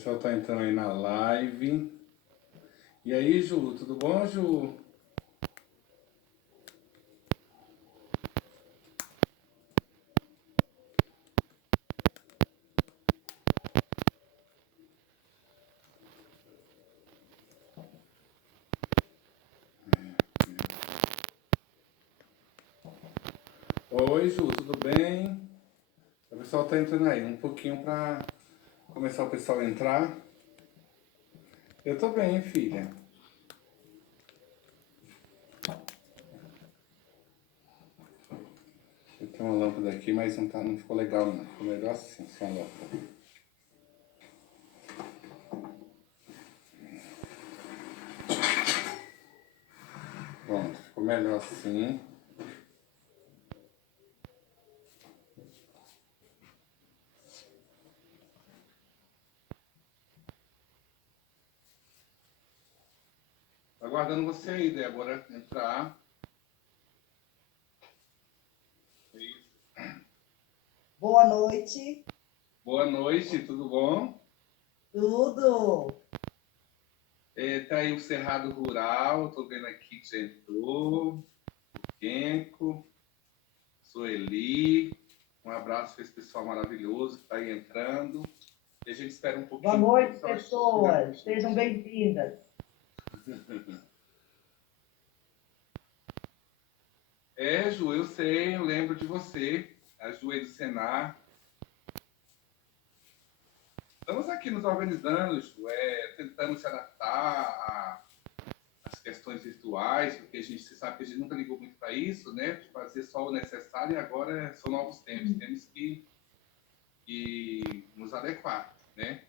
pessoal tá entrando aí na live. E aí, Ju, tudo bom, Ju? Oi, Ju, tudo bem? O pessoal tá entrando aí, um pouquinho pra começar o pessoal a entrar. Eu tô bem, filha. Eu tenho uma lâmpada aqui, mas não ficou legal não. Ficou melhor assim, sem a lâmpada. Pronto, ficou melhor assim. Aguardando você aí, Débora, entrar. Boa noite. Boa noite, tudo bom? Tudo. Tá aí o Cerrado Rural, tô vendo aqui que já entrou. Kenko, Sueli. Um abraço para esse pessoal maravilhoso que está aí entrando. E a gente espera um pouquinho. Boa noite, pessoas. Sejam bem-vindas. Ju, eu sei, eu lembro de você. A Ju é do Senar. Estamos aqui nos organizando, Ju, tentando se adaptar às questões virtuais, porque a gente sabe que a gente nunca ligou muito para isso, né? De fazer só o necessário e agora são novos tempos. Temos que nos adequar, né?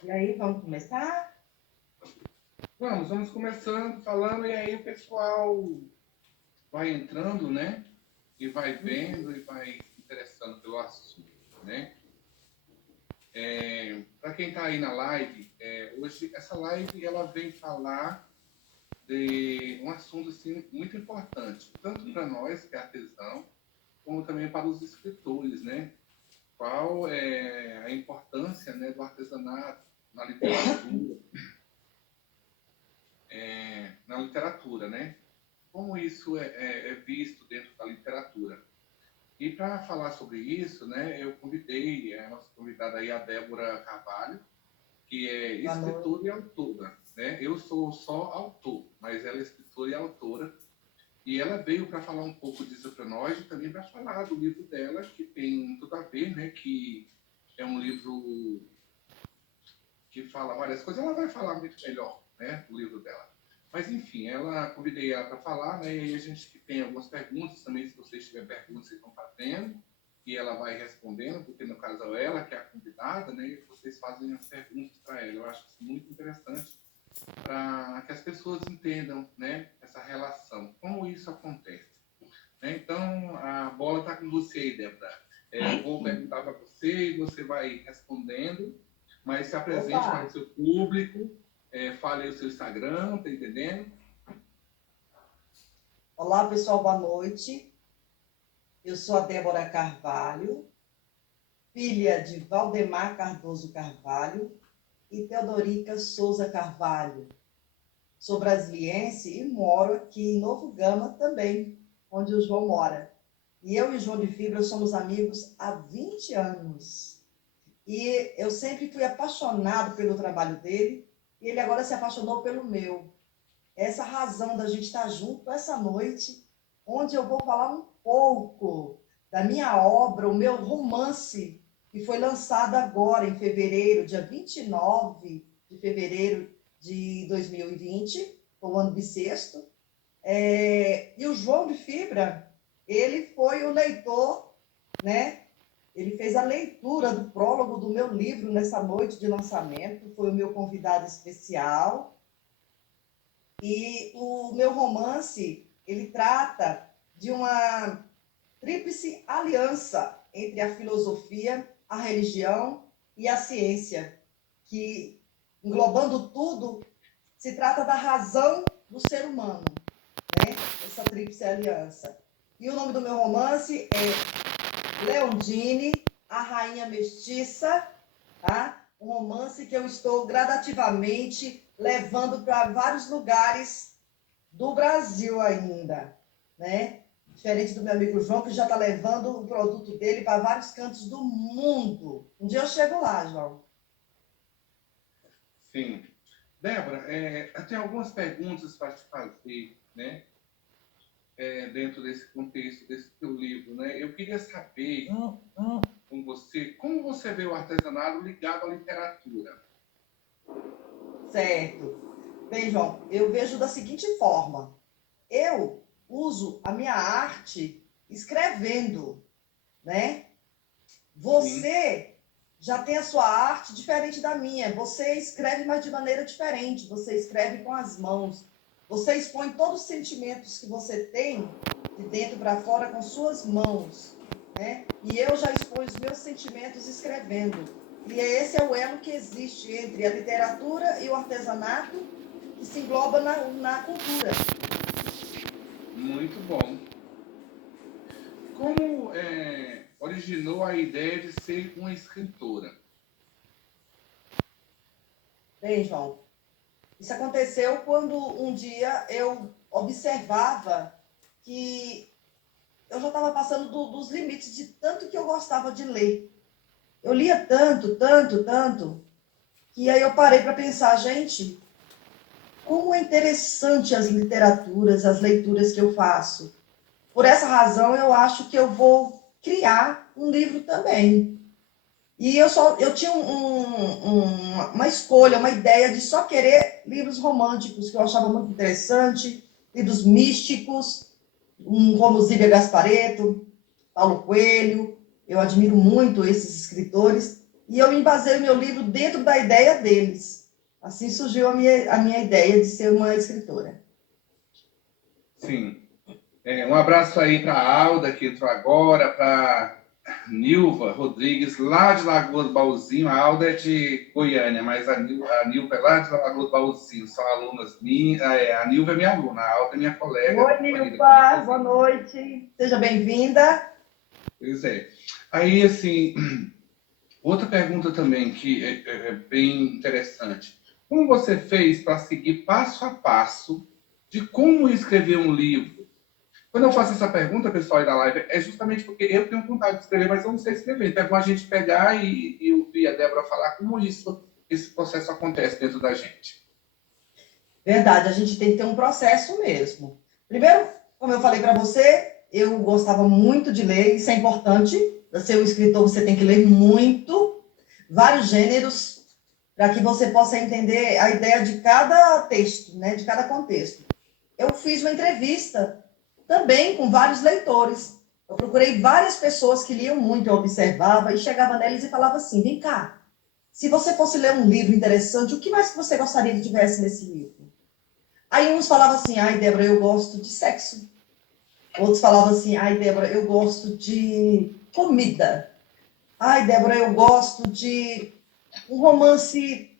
E aí, vamos começar? Vamos começando, falando, e aí o pessoal vai entrando, né? E vai vendo e vai se interessando pelo assunto, né? Para quem está aí na live, hoje essa live ela vem falar de um assunto assim, muito importante, tanto para nós que é artesão, como também para os escritores, né? Qual é a importância, né, do artesanato na literatura, né? Como isso é visto dentro da literatura. E para falar sobre isso, né, eu convidei a nossa convidada aí, a Débora Carvalho, que é escritora e autora. Né? Eu sou só autor, mas ela é escritora e autora. E ela veio para falar um pouco disso para nós e também para falar do livro dela, que tem tudo a ver, né, que é um livro que fala várias coisas. Ela vai falar muito melhor, né, do livro dela. Mas, enfim, convidei ela para falar, né, e a gente tem algumas perguntas também, se vocês tiverem perguntas, vocês estão fazendo, e ela vai respondendo, porque no caso é ela que é a convidada, né, e vocês fazem as perguntas para ela. Eu acho isso muito interessante para que as pessoas entendam, né, essa relação, como isso acontece. Né? Então, a bola está com você aí, Débora. Eu vou perguntar para você e você vai respondendo, mas se apresente para o seu público, fale aí o seu Instagram, tá entendendo? Olá, pessoal, boa noite. Eu sou a Débora Carvalho, filha de Valdemar Cardoso Carvalho e Teodorica Souza Carvalho. Sou brasiliense e moro aqui em Novo Gama também, onde o João mora. E eu e o João de Fibra somos amigos há 20 anos. E eu sempre fui apaixonado pelo trabalho dele e ele agora se apaixonou pelo meu. Essa razão da gente estar junto essa noite, onde eu vou falar um pouco da minha obra, o meu romance, que foi lançado agora em fevereiro, dia 29 de fevereiro de 2020, o ano bissexto. E o João de Fibra, ele foi o leitor, né? Ele fez a leitura do prólogo do meu livro nessa noite de lançamento, foi o meu convidado especial. E o meu romance, ele trata de uma tríplice aliança entre a filosofia, a religião e a ciência, que, englobando tudo, se trata da razão do ser humano, né? Essa tríplice aliança. E o nome do meu romance é Leondine, a Rainha Mestiça, tá? Um romance que eu estou gradativamente levando para vários lugares do Brasil ainda, né? Diferente do meu amigo João, que já está levando o produto dele para vários cantos do mundo. Um dia eu chego lá, João. Sim. Débora, eu tenho algumas perguntas para te fazer, né? Dentro desse contexto, desse teu livro, né? Eu queria saber com você, como você vê o artesanato ligado à literatura? Certo. Bem, João, eu vejo da seguinte forma. Eu uso a minha arte escrevendo, né? Você já tem a sua arte diferente da minha. Você escreve, mas de maneira diferente. Você escreve com as mãos. Você expõe todos os sentimentos que você tem de dentro para fora com suas mãos, né? E eu já exponho os meus sentimentos escrevendo. E esse é o elo que existe entre a literatura e o artesanato, que se engloba na cultura. Muito bom. Como originou a ideia de ser uma escritora? Bem, João, isso aconteceu quando um dia eu observava que eu já estava passando dos limites de tanto que eu gostava de ler. Eu lia tanto, tanto, tanto, que aí eu parei para pensar, gente, como é interessante as literaturas, as leituras que eu faço. Por essa razão, eu acho que eu vou criar um livro também. E eu tinha uma escolha, uma ideia de só querer livros românticos, que eu achava muito interessante, livros místicos, como Zíbia Gasparetto, Paulo Coelho. Eu admiro muito esses escritores. E eu embasei o meu livro dentro da ideia deles. Assim surgiu a minha ideia de ser uma escritora. Sim. Um abraço aí para a Alda, que entrou agora, para Nilva Rodrigues, lá de Lagoa do Baúzinho. A Alda é de Goiânia, mas a Nilva é lá de Lagoa do Baúzinho. São alunas minhas. A Nilva é minha aluna, a Alda é minha colega. Oi, Nilva, boa noite. Seja bem-vinda. Pois é. Aí, assim, outra pergunta também que é bem interessante. Como você fez para seguir passo a passo de como escrever um livro? Quando eu faço essa pergunta, pessoal aí da live, é justamente porque eu tenho vontade de escrever, mas eu não sei escrever. Então é bom a gente pegar e ouvir a Débora falar como esse processo acontece dentro da gente. Verdade, a gente tem que ter um processo mesmo. Primeiro, como eu falei para você, eu gostava muito de ler, isso é importante. Para ser um escritor, você tem que ler muito, vários gêneros, para que você possa entender a ideia de cada texto, né, de cada contexto. Eu fiz uma entrevista também com vários leitores. Eu procurei várias pessoas que liam muito, eu observava e chegava neles e falava assim: vem cá, se você fosse ler um livro interessante, o que mais que você gostaria que tivesse nesse livro? Aí uns falavam assim: ai, Débora, eu gosto de sexo. Outros falavam assim: ai, Débora, eu gosto de comida. Ai, Débora, eu gosto de um romance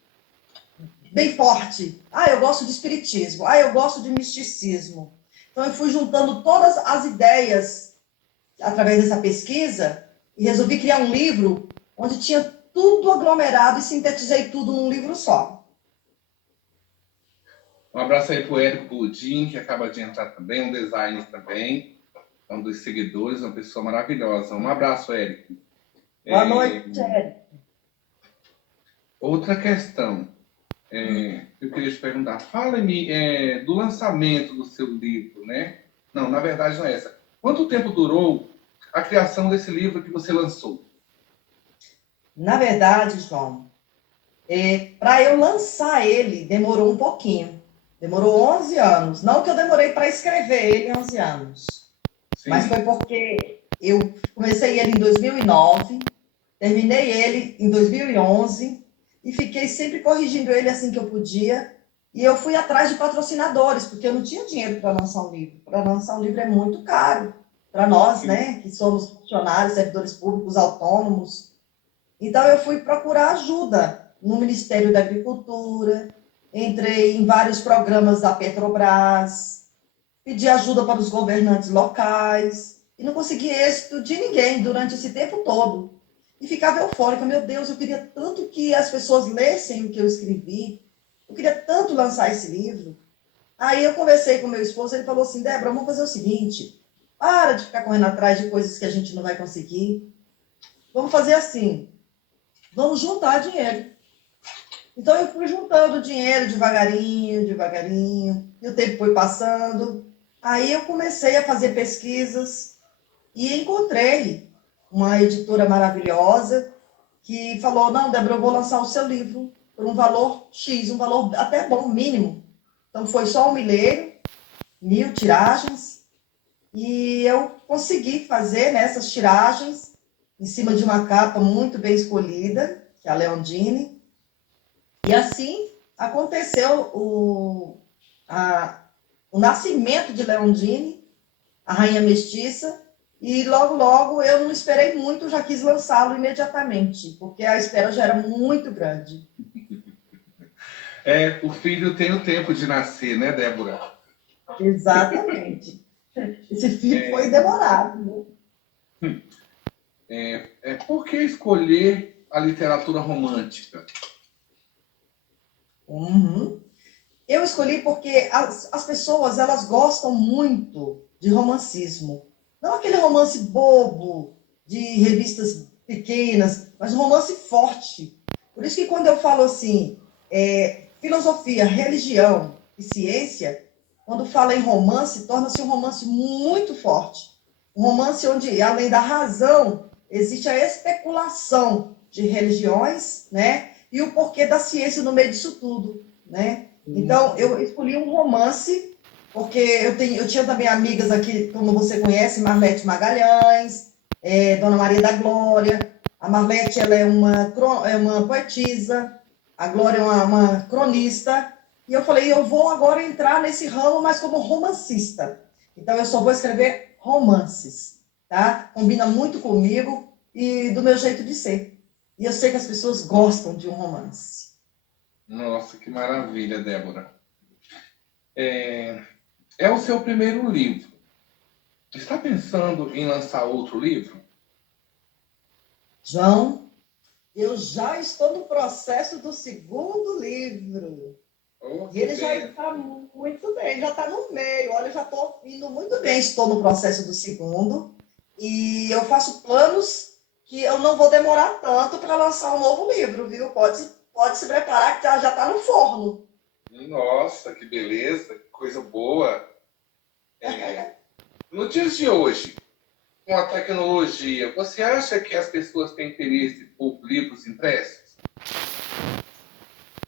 bem forte. Ah, eu gosto de espiritismo. Ah, eu gosto de misticismo. Então, eu fui juntando todas as ideias através dessa pesquisa e resolvi criar um livro onde tinha tudo aglomerado e sintetizei tudo num livro só. Um abraço aí para o Érico Budim, que acaba de entrar também, um designer também, um dos seguidores, uma pessoa maravilhosa. Um abraço, Érico. Boa noite, Érico. Outra questão. Eu queria te perguntar, fala-me do lançamento do seu livro, né? Não, na verdade não é essa. Quanto tempo durou a criação desse livro que você lançou? Na verdade, João, para eu lançar ele, demorou um pouquinho. Demorou 11 anos. Não que eu demorei para escrever ele 11 anos. Sim. Mas foi porque eu comecei ele em 2009, terminei ele em 2011 e fiquei sempre corrigindo ele assim que eu podia. E eu fui atrás de patrocinadores, porque eu não tinha dinheiro para lançar um livro. Para lançar um livro é muito caro para nós, né, que somos funcionários, servidores públicos, autônomos. Então, eu fui procurar ajuda no Ministério da Agricultura, entrei em vários programas da Petrobras, pedi ajuda para os governantes locais e não consegui êxito de ninguém durante esse tempo todo. E ficava eufórica, meu Deus, eu queria tanto que as pessoas lessem o que eu escrevi, eu queria tanto lançar esse livro. Aí eu conversei com meu esposo, ele falou assim, Débora, vamos fazer o seguinte, para de ficar correndo atrás de coisas que a gente não vai conseguir. Vamos fazer assim, vamos juntar dinheiro. Então eu fui juntando dinheiro devagarinho, devagarinho, e o tempo foi passando. Aí eu comecei a fazer pesquisas e encontrei uma editora maravilhosa que falou, não, Débora, eu vou lançar o seu livro por um valor X, um valor até bom, mínimo. Então foi só um milheiro, 1.000 tiragens, e eu consegui fazer nessas tiragens em cima de uma capa muito bem escolhida, que é a Leondine, e assim aconteceu o nascimento de Leondine, a Rainha Mestiça, e logo, logo, eu não esperei muito, já quis lançá-lo imediatamente, porque a espera já era muito grande. O filho tem o tempo de nascer, né, Débora? Exatamente. Esse filho foi demorado. Por que escolher a literatura romântica? Uhum. Eu escolhi porque as pessoas, elas gostam muito de romancismo. Não aquele romance bobo, de revistas pequenas, mas um romance forte. Por isso que quando eu falo assim, filosofia, religião e ciência, quando fala em romance, torna-se um romance muito forte. Um romance onde, além da razão, existe a especulação de religiões, né? E o porquê da ciência no meio disso tudo, né? Então, eu escolhi um romance, porque eu tinha também amigas aqui, como você conhece, Marlete Magalhães, Dona Maria da Glória. A Marlete, ela é uma poetisa, a Glória é uma cronista, e eu falei, eu vou agora entrar nesse ramo, mas como romancista. Então, eu só vou escrever romances, tá? Combina muito comigo e do meu jeito de ser. E eu sei que as pessoas gostam de um romance. Nossa, que maravilha, Débora. É o seu primeiro livro. Está pensando em lançar outro livro? João, eu já estou no processo do segundo livro. Oh, E que ele já bem. está muito bem, já está no meio. Olha, já estou indo muito bem. Estou no processo do segundo. E eu faço planos que eu não vou demorar tanto para lançar um novo livro, viu? Pode se preparar que já está no forno. Nossa, que beleza, que coisa boa. No dias de hoje, com a tecnologia, você acha que as pessoas têm interesse por livros impressos?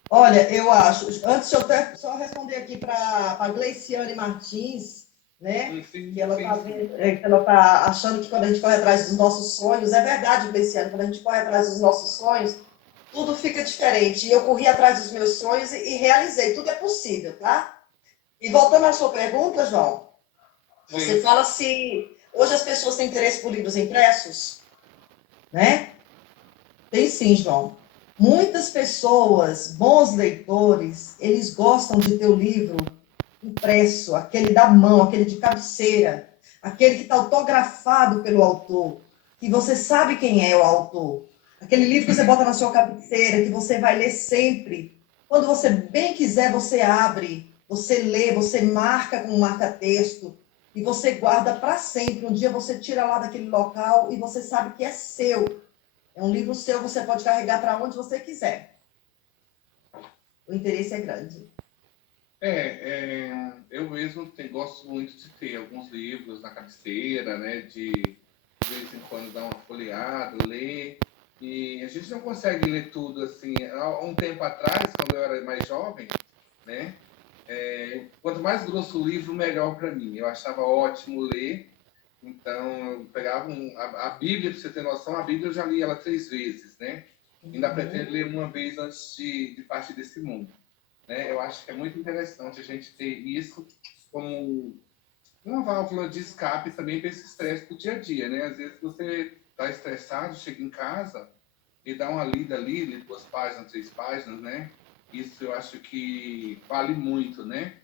Olha, eu acho. Antes, deixa eu até só responder aqui para a Gleiciane Martins, né? Sim, Que ela sim, está sim. que ela tá achando que quando a gente corre atrás dos nossos sonhos, é verdade, Gleiciane, quando a gente corre atrás dos nossos sonhos, tudo fica diferente. E eu corri atrás dos meus sonhos e realizei. Tudo é possível, tá? E voltando à sua pergunta, João, você Sim. fala se hoje as pessoas têm interesse por livros impressos, né? Tem sim, João. Muitas pessoas, bons leitores, eles gostam de ter o livro impresso, aquele da mão, aquele de cabeceira, aquele que está autografado pelo autor, que você sabe quem é o autor. Aquele livro que você bota na sua cabeceira, que você vai ler sempre. Quando você bem quiser, você abre, você lê, você marca com um marca-texto e você guarda para sempre. Um dia você tira lá daquele local e você sabe que é seu. É um livro seu, você pode carregar para onde você quiser. O interesse é grande. Eu mesmo gosto muito de ter alguns livros na cabeceira, né? De vez em quando dar uma folheada, ler. E a gente não consegue ler tudo assim. Há um tempo atrás, quando eu era mais jovem, né? Quanto mais grosso o livro, melhor para mim. Eu achava ótimo ler. Então, eu pegava a Bíblia, para você ter noção, a Bíblia eu já li ela 3 vezes, né? Ainda pretendo ler uma vez antes de partir desse mundo. Né? Eu acho que é muito interessante a gente ter isso como uma válvula de escape também para esse estresse do dia a dia, né? Às vezes você está estressado, chega em casa e dá uma lida ali, lê 2 páginas, 3 páginas, né? Isso eu acho que vale muito, né?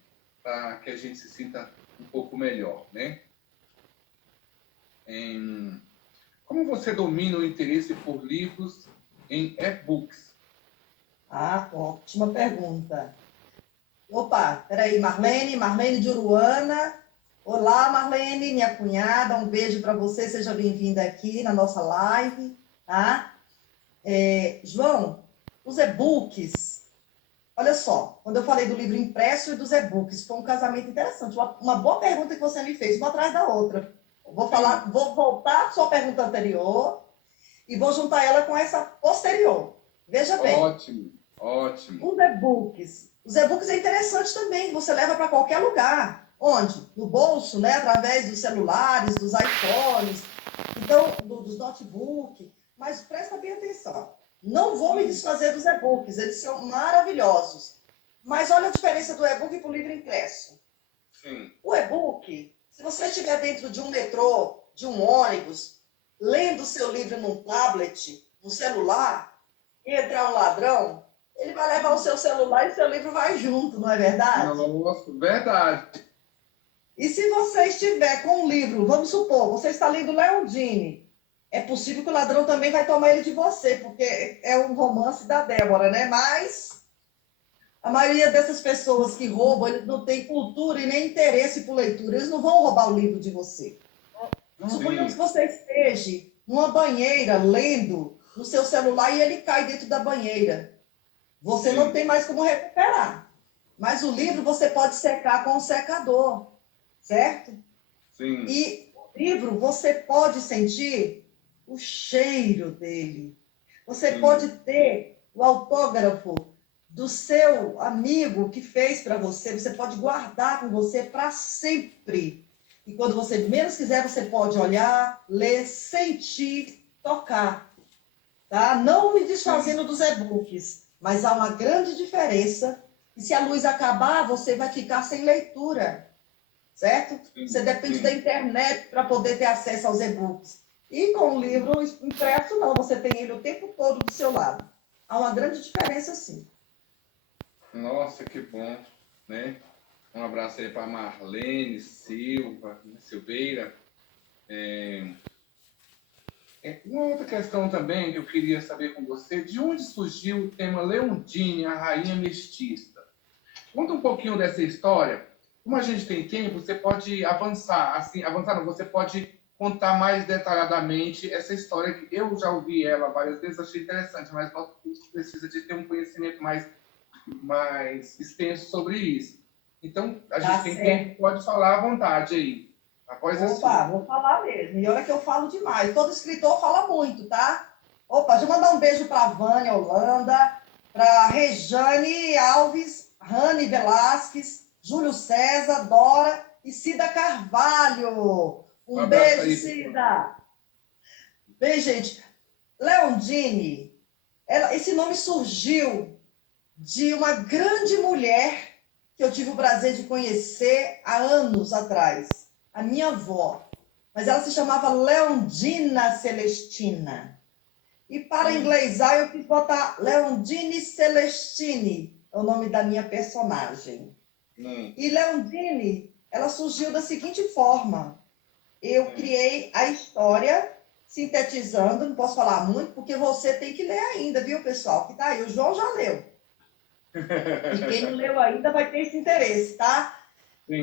Para que a gente se sinta um pouco melhor, né? Como você domina o interesse por livros em e-books? Ah, ótima pergunta. Opa, peraí, Marlene de Uruana. Olá, Marlene, minha cunhada, um beijo para você, seja bem-vinda aqui na nossa live, tá? João, os e-books, olha só, quando eu falei do livro impresso e dos e-books, foi um casamento interessante, uma boa pergunta que você me fez, uma atrás da outra. Sim. Vou voltar à sua pergunta anterior e vou juntar ela com essa posterior. Veja bem, Ótimo, ótimo. os e-books é interessante também, você leva para qualquer lugar. Onde? No bolso, né? Através dos celulares, dos iPhones, então, dos notebooks. Mas presta bem atenção. Não vou me desfazer dos e-books, eles são maravilhosos. Mas olha a diferença do e-book para o livro impresso. Sim. O e-book, se você estiver dentro de um metrô, de um ônibus, lendo o seu livro num tablet, no celular, e entrar um ladrão, ele vai levar o seu celular e o seu livro vai junto, não é verdade? Nossa, verdade. E se você estiver com um livro, vamos supor, você está lendo Leondine, é possível que o ladrão também vai tomar ele de você, porque é um romance da Débora, né? Mas a maioria dessas pessoas que roubam, eles não têm cultura e nem interesse por leitura, eles não vão roubar o livro de você. Suponhamos que você esteja numa banheira lendo no seu celular e ele cai dentro da banheira. Você não tem mais como recuperar. Mas o livro você pode secar com um secador, certo? Sim. E o livro você pode sentir o cheiro dele. Você pode ter o autógrafo do seu amigo que fez para você. Você pode guardar com você para sempre. E quando você menos quiser, você pode olhar, ler, sentir, tocar. Tá? Não me desfazendo dos e-books, mas há uma grande diferença. E se a luz acabar, você vai ficar sem leitura, certo? Você depende da internet para poder ter acesso aos e-books. E com o livro impresso, não, você tem ele o tempo todo do seu lado. Há uma grande diferença, sim. Nossa, que bom, né? Um abraço aí para Marlene Silva, Silveira. Uma outra questão também que eu queria saber com você, de onde surgiu o tema Leondine, a rainha mestiça? Conta um pouquinho dessa história. Como a gente tem tempo, você pode avançar, assim, avançar não, você pode contar mais detalhadamente essa história que eu já ouvi ela várias vezes, achei interessante, mas nós precisa de ter um conhecimento mais extenso sobre isso. Então, a gente tem tempo, pode falar à vontade aí. Após a sua. Opa, vou falar mesmo. E olha que eu falo demais. Todo escritor fala muito, tá? Opa, deixa eu mandar um beijo para a Vânia Holanda, para Rejane Alves, Rani Velasquez, Júlio César, Dora e Cida Carvalho. Um beijo, aí, Cida. Bem, gente, Leondine, esse nome surgiu de uma grande mulher que eu tive o prazer de conhecer há anos atrás, a minha avó. Mas ela se chamava Leondina Celestina. E para inglesar, eu quis botar Leondine Celestine, é o nome da minha personagem. E Leondine, ela surgiu da seguinte forma. Eu criei a história sintetizando, não posso falar muito, porque você tem que ler ainda, viu, pessoal? Que tá aí, o João já leu. E quem não leu ainda vai ter esse interesse, tá?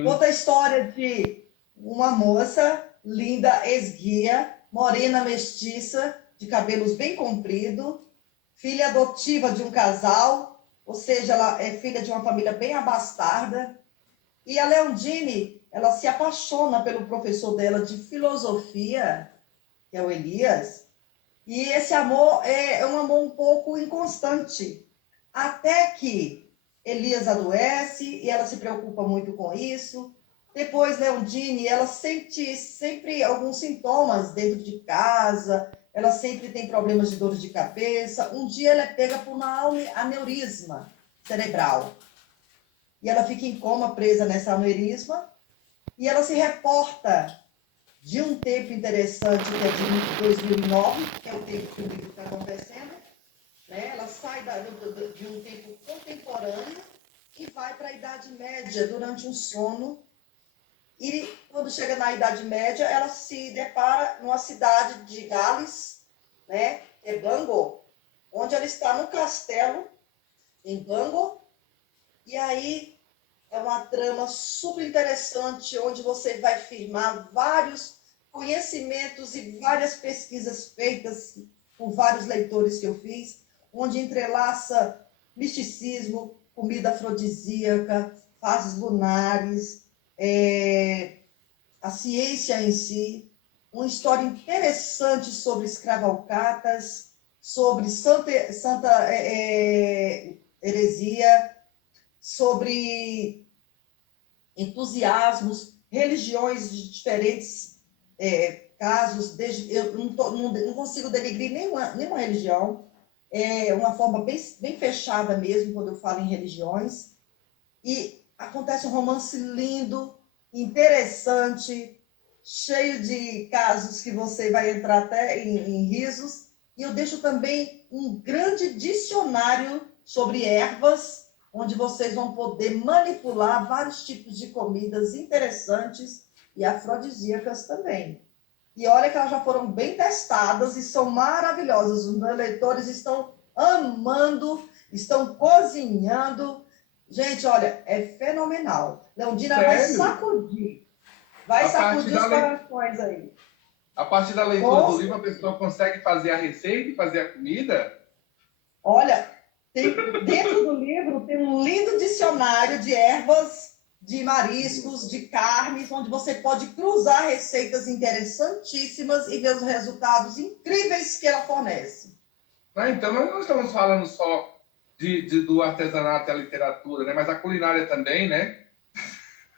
Conta a história de uma moça linda, esguia, morena, mestiça, de cabelos bem compridos, filha adotiva de um casal, ou seja, ela é filha de uma família bem abastada. E a Leondine, ela se apaixona pelo professor dela de filosofia, que é o Elias, e esse amor é um amor um pouco inconstante, até que Elias adoece e ela se preocupa muito com isso. Depois, Leondine, ela sente sempre alguns sintomas dentro de casa, ela sempre tem problemas de dores de cabeça. Um dia ela é pega por um aneurisma cerebral. E ela fica em coma, presa nessa aneurisma, e ela se reporta de um tempo interessante, que é de 2009, que é o tempo que o livro está acontecendo, né? Ela sai de um tempo contemporâneo e vai para a Idade Média durante um sono. E quando chega na Idade Média, ela se depara numa cidade de Gales, né, que é Bangor, onde ela está no castelo em Bangor. E aí é uma trama super interessante, onde você vai firmar vários conhecimentos e várias pesquisas feitas por vários leitores que eu fiz, onde entrelaça misticismo, comida afrodisíaca, fases lunares, a ciência em si, uma história interessante sobre escravocratas, sobre Santa Heresia, sobre entusiasmos, religiões de diferentes casos. Eu não consigo denegrir nenhuma religião, é uma forma bem fechada mesmo, quando eu falo em religiões. E acontece um romance lindo, interessante, cheio de casos que você vai entrar até em risos. E eu deixo também um grande dicionário sobre ervas, onde vocês vão poder manipular vários tipos de comidas interessantes e afrodisíacas também. E olha que elas já foram bem testadas e são maravilhosas. Os meus leitores estão amando, estão cozinhando. Gente, olha, é fenomenal. Leondina Sério? vai A parte sacudir da os leitura. corações aí. A partir da leitura do livro, a pessoa consegue fazer a receita e fazer a comida? Olha, dentro do livro tem um lindo dicionário de ervas, de mariscos, de carnes, onde você pode cruzar receitas interessantíssimas e ver os resultados incríveis que ela fornece. Ah, então, nós não estamos falando só do artesanato e a literatura, né? Mas a culinária também, né?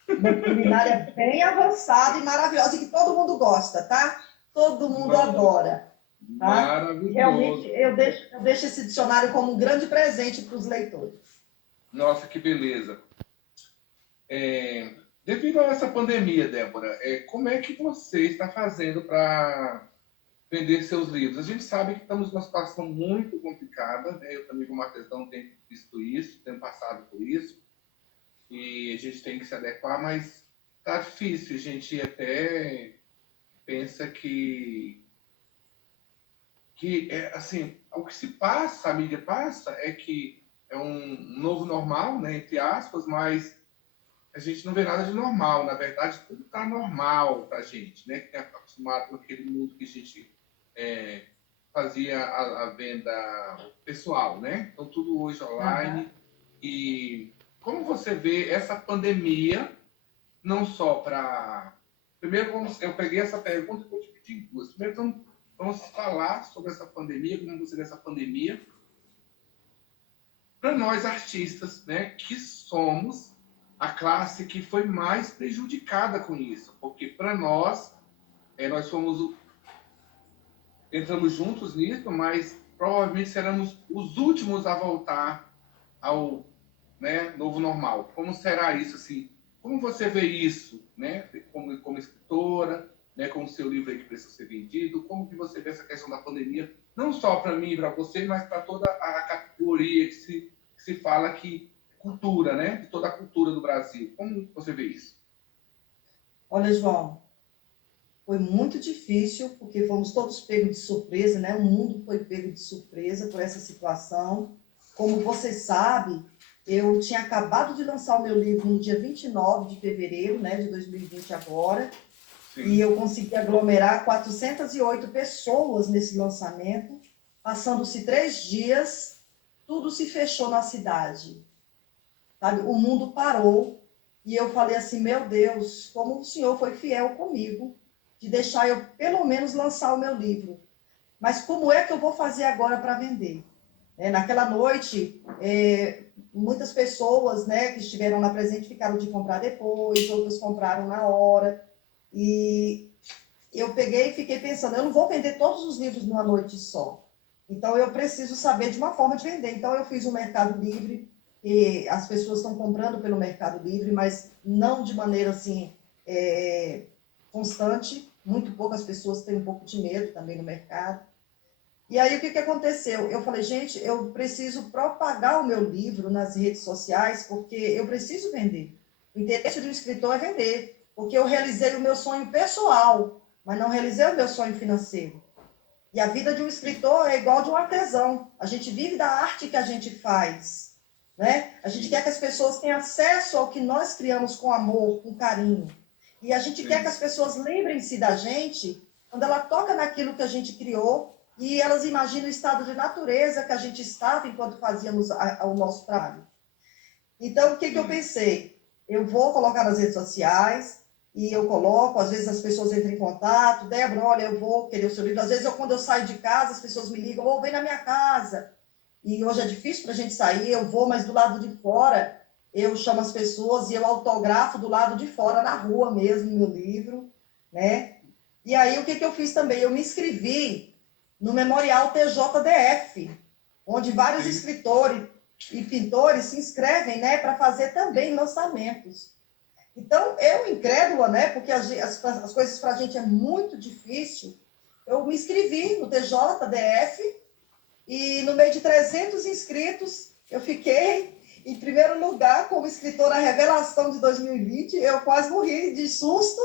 Uma culinária bem avançada e maravilhosa, e que todo mundo gosta, tá? Todo mundo adora, tá? Realmente, Maravilhoso. eu deixo esse dicionário como um grande presente para os leitores. Nossa, que beleza. Devido a essa pandemia, Débora, como é que você está fazendo para vender seus livros? A gente sabe que estamos numa situação muito complicada, né? Eu também, como artesão, tenho visto isso, tenho passado por isso, e a gente tem que se adequar, mas tá difícil. A gente até pensa que assim, o que se passa, a mídia passa, é que é um novo normal, né, entre aspas, mas a gente não vê nada de normal. Na verdade, tudo está normal para a gente, né, que é acostumado com aquele mundo que a gente fazia a venda pessoal, né? Então, tudo hoje online. Uhum. E como você vê essa pandemia, não só para... Primeiro, eu peguei essa pergunta e vou dividir em duas. Primeiro, vamos falar sobre essa pandemia, como você vê essa pandemia, para nós artistas, né, que somos a classe que foi mais prejudicada com isso, porque para nós, nós entramos juntos nisso, mas provavelmente seremos os últimos a voltar ao, né, novo normal. Como será isso assim? Como você vê isso, né, como escritora, né, com o seu livro aí que precisa ser vendido? Como que você vê essa questão da pandemia, não só para mim e para você, mas para toda a categoria que se fala que cultura, né, de toda a cultura do Brasil? Como você vê isso? Olha, João, foi muito difícil, porque fomos todos pegos de surpresa, né? O mundo foi pego de surpresa por essa situação. Como você sabe, eu tinha acabado de lançar o meu livro no dia 29 de fevereiro, né, de 2020 agora, Sim. e eu consegui aglomerar 408 pessoas nesse lançamento. Passando-se 3 dias, tudo se fechou na cidade. Sabe? O mundo parou, e eu falei assim, meu Deus, como o Senhor foi fiel comigo, de deixar eu, pelo menos, lançar o meu livro. Mas como é que eu vou fazer agora para vender? Naquela noite, muitas pessoas, né, que estiveram lá presente ficaram de comprar depois, outras compraram na hora. E eu peguei e fiquei pensando, eu não vou vender todos os livros numa noite só. Então, eu preciso saber de uma forma de vender. Então, eu fiz o Mercado Livre, e as pessoas estão comprando pelo Mercado Livre, mas não de maneira assim constante. Muito poucas pessoas têm um pouco de medo também no mercado. E aí, o que aconteceu? Eu falei, gente, eu preciso propagar o meu livro nas redes sociais, porque eu preciso vender. O interesse de um escritor é vender, porque eu realizei o meu sonho pessoal, mas não realizei o meu sonho financeiro. E a vida de um escritor é igual de um artesão. A gente vive da arte que a gente faz, né? A gente quer que as pessoas tenham acesso ao que nós criamos com amor, com carinho. E a gente quer que as pessoas lembrem-se da gente quando ela toca naquilo que a gente criou e elas imaginam o estado de natureza que a gente estava enquanto fazíamos o nosso trabalho. Então, o que eu pensei? Eu vou colocar nas redes sociais e eu coloco, às vezes as pessoas entram em contato, Débora, olha, eu vou querer o seu livro. Às vezes, quando eu saio de casa, as pessoas me ligam, ou vem na minha casa. E hoje é difícil para a gente sair, eu vou, mas do lado de fora, eu chamo as pessoas e eu autografo do lado de fora, na rua mesmo, meu livro, né? E aí, o que eu fiz também? Eu me inscrevi no Memorial TJDF, onde vários escritores e pintores se inscrevem, né, para fazer também lançamentos. Então, eu, incrédula, né, porque as coisas para a gente é muito difícil, eu me inscrevi no TJDF e no meio de 300 inscritos, eu fiquei em primeiro lugar como escritora revelação de 2020. Eu quase morri de susto.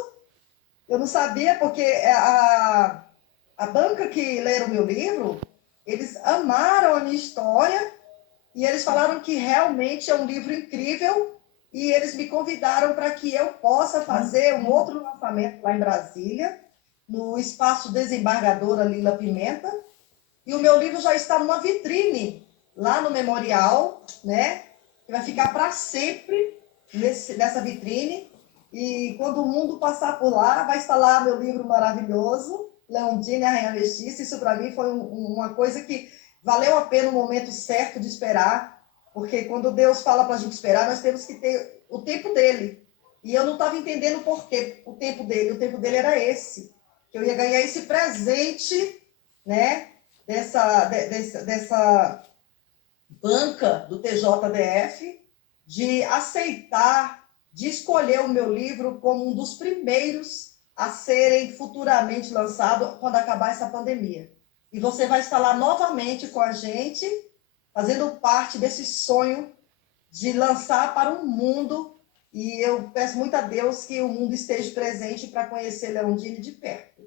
Eu não sabia, porque a banca que leram o meu livro, eles amaram a minha história e eles falaram que realmente é um livro incrível e eles me convidaram para que eu possa fazer um outro lançamento lá em Brasília, no Espaço Desembargadora Lila Pimenta. E o meu livro já está numa vitrine lá no Memorial, né? Que vai ficar para sempre nessa vitrine. E quando o mundo passar por lá, vai estar lá meu livro maravilhoso, Leondine, a Rainha Mestiça. Isso para mim foi uma coisa que valeu a pena o momento certo de esperar, porque quando Deus fala para a gente esperar, nós temos que ter o tempo dele. E eu não estava entendendo por quê o tempo dele. O tempo dele era esse, que eu ia ganhar esse presente, né? Dessa banca do TJDF, de aceitar, de escolher o meu livro como um dos primeiros a serem futuramente lançados quando acabar essa pandemia. E você vai estar lá novamente com a gente, fazendo parte desse sonho de lançar para o mundo. E eu peço muito a Deus que o mundo esteja presente para conhecer Leondine de perto.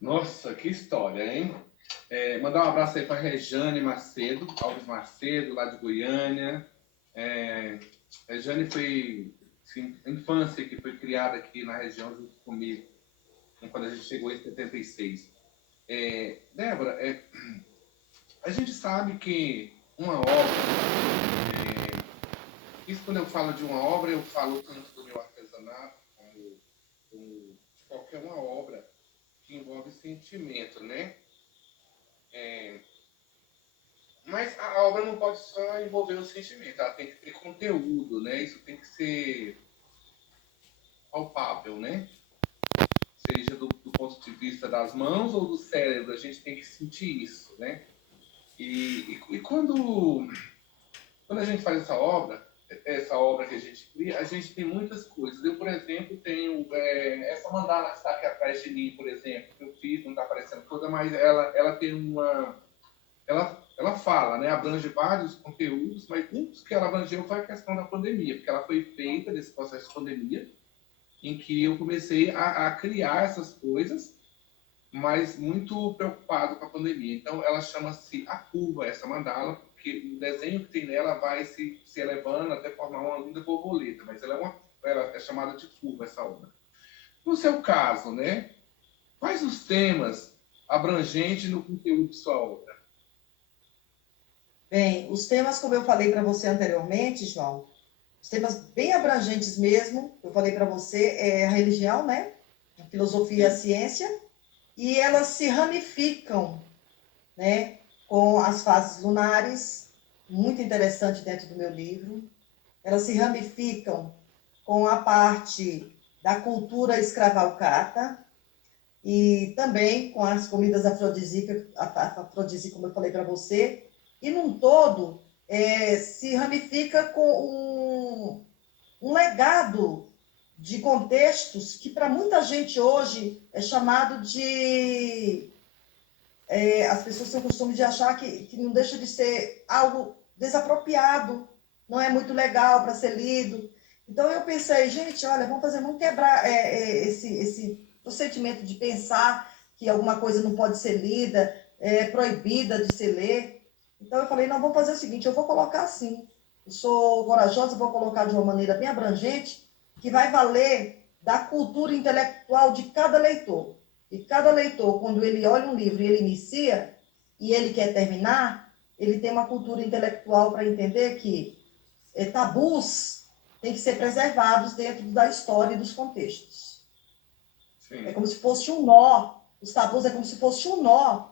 Nossa, que história, hein? Mandar um abraço aí para Rejane Macedo, Alves Macedo, lá de Goiânia. Rejane foi assim, infância que foi criada aqui na região junto comigo, quando a gente chegou em 76. Débora, a gente sabe que uma obra, isso quando eu falo de uma obra, eu falo tanto do meu artesanato como qualquer uma obra que envolve sentimento, né? Mas a obra não pode só envolver o sentimento, ela tem que ter conteúdo, né? Isso tem que ser palpável, né? Seja do ponto de vista das mãos ou do cérebro, a gente tem que sentir isso, né? E quando a gente faz essa obra que a gente cria, a gente tem muitas coisas. Eu, por exemplo, tenho essa mandala que está aqui atrás de mim, por exemplo, que eu fiz, não está aparecendo toda, mas ela tem ela fala, né, abrange vários conteúdos, mas um dos que ela abrangeu foi a questão da pandemia, porque ela foi feita desse processo de pandemia, em que eu comecei a criar essas coisas, mas muito preocupado com a pandemia. Então, ela chama-se A Curva, essa mandala, porque o desenho que tem nela vai se elevando até formar uma linda borboleta, mas ela é chamada de curva, essa obra. No seu caso, né, quais os temas abrangentes no conteúdo de sua obra? Bem, os temas, como eu falei para você anteriormente, João, os temas bem abrangentes mesmo, eu falei para você, é a religião, né? A filosofia e a ciência, e elas se ramificam, né? Com as fases lunares, muito interessante dentro do meu livro. Elas se ramificam com a parte da cultura escravocrata e também com as comidas afrodisíacas, como eu falei para você, e num todo se ramifica com um legado de contextos que para muita gente hoje é chamado de as pessoas têm o costume de achar que não deixa de ser algo desapropriado, não é muito legal para ser lido. Então eu pensei, gente, olha, vamos quebrar esse procedimento de pensar que alguma coisa não pode ser lida, é proibida de se ler. Então eu falei, não, vamos fazer o seguinte, eu vou colocar assim. Eu sou corajosa, vou colocar de uma maneira bem abrangente, que vai valer da cultura intelectual de cada leitor. E cada leitor, quando ele olha um livro e ele inicia, e ele quer terminar, ele tem uma cultura intelectual para entender que tabus têm que ser preservados dentro da história e dos contextos. Sim. É como se fosse um nó. Os tabus é como se fosse um nó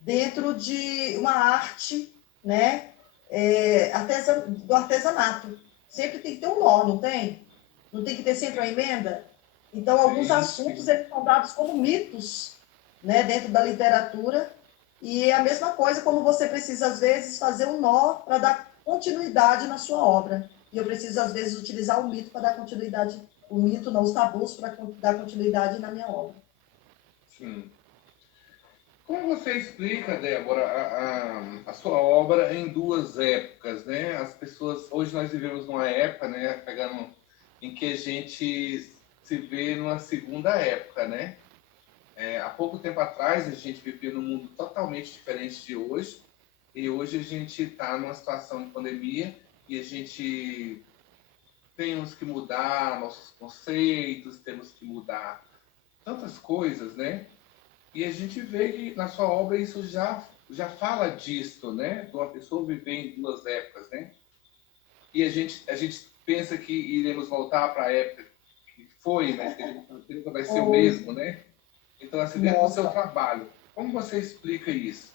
dentro de uma arte, né, do artesanato. Sempre tem que ter um nó, não tem? Não tem que ter sempre uma emenda? Então, alguns assuntos eles são dados como mitos, né, dentro da literatura, e é a mesma coisa como você precisa, às vezes, fazer um nó para dar continuidade na sua obra. E eu preciso, às vezes, utilizar o mito para dar continuidade, o mito, não os tabus, para dar continuidade na minha obra. Sim. Como você explica, Débora, a sua obra em duas épocas, né? As pessoas, hoje nós vivemos numa época, né, pegando, em que a gente se vê numa segunda época, né? Há pouco tempo atrás a gente vivia num mundo totalmente diferente de hoje, e hoje a gente está numa situação de pandemia e a gente temos que mudar nossos conceitos, temos que mudar tantas coisas, né? E a gente vê que na sua obra isso já fala disso, né? De uma pessoa viver em duas épocas, né? E a gente pensa que iremos voltar para a época que foi, mas que a gente nunca vai ser o mesmo, né? Então, assim, dentro do seu trabalho, como você explica isso?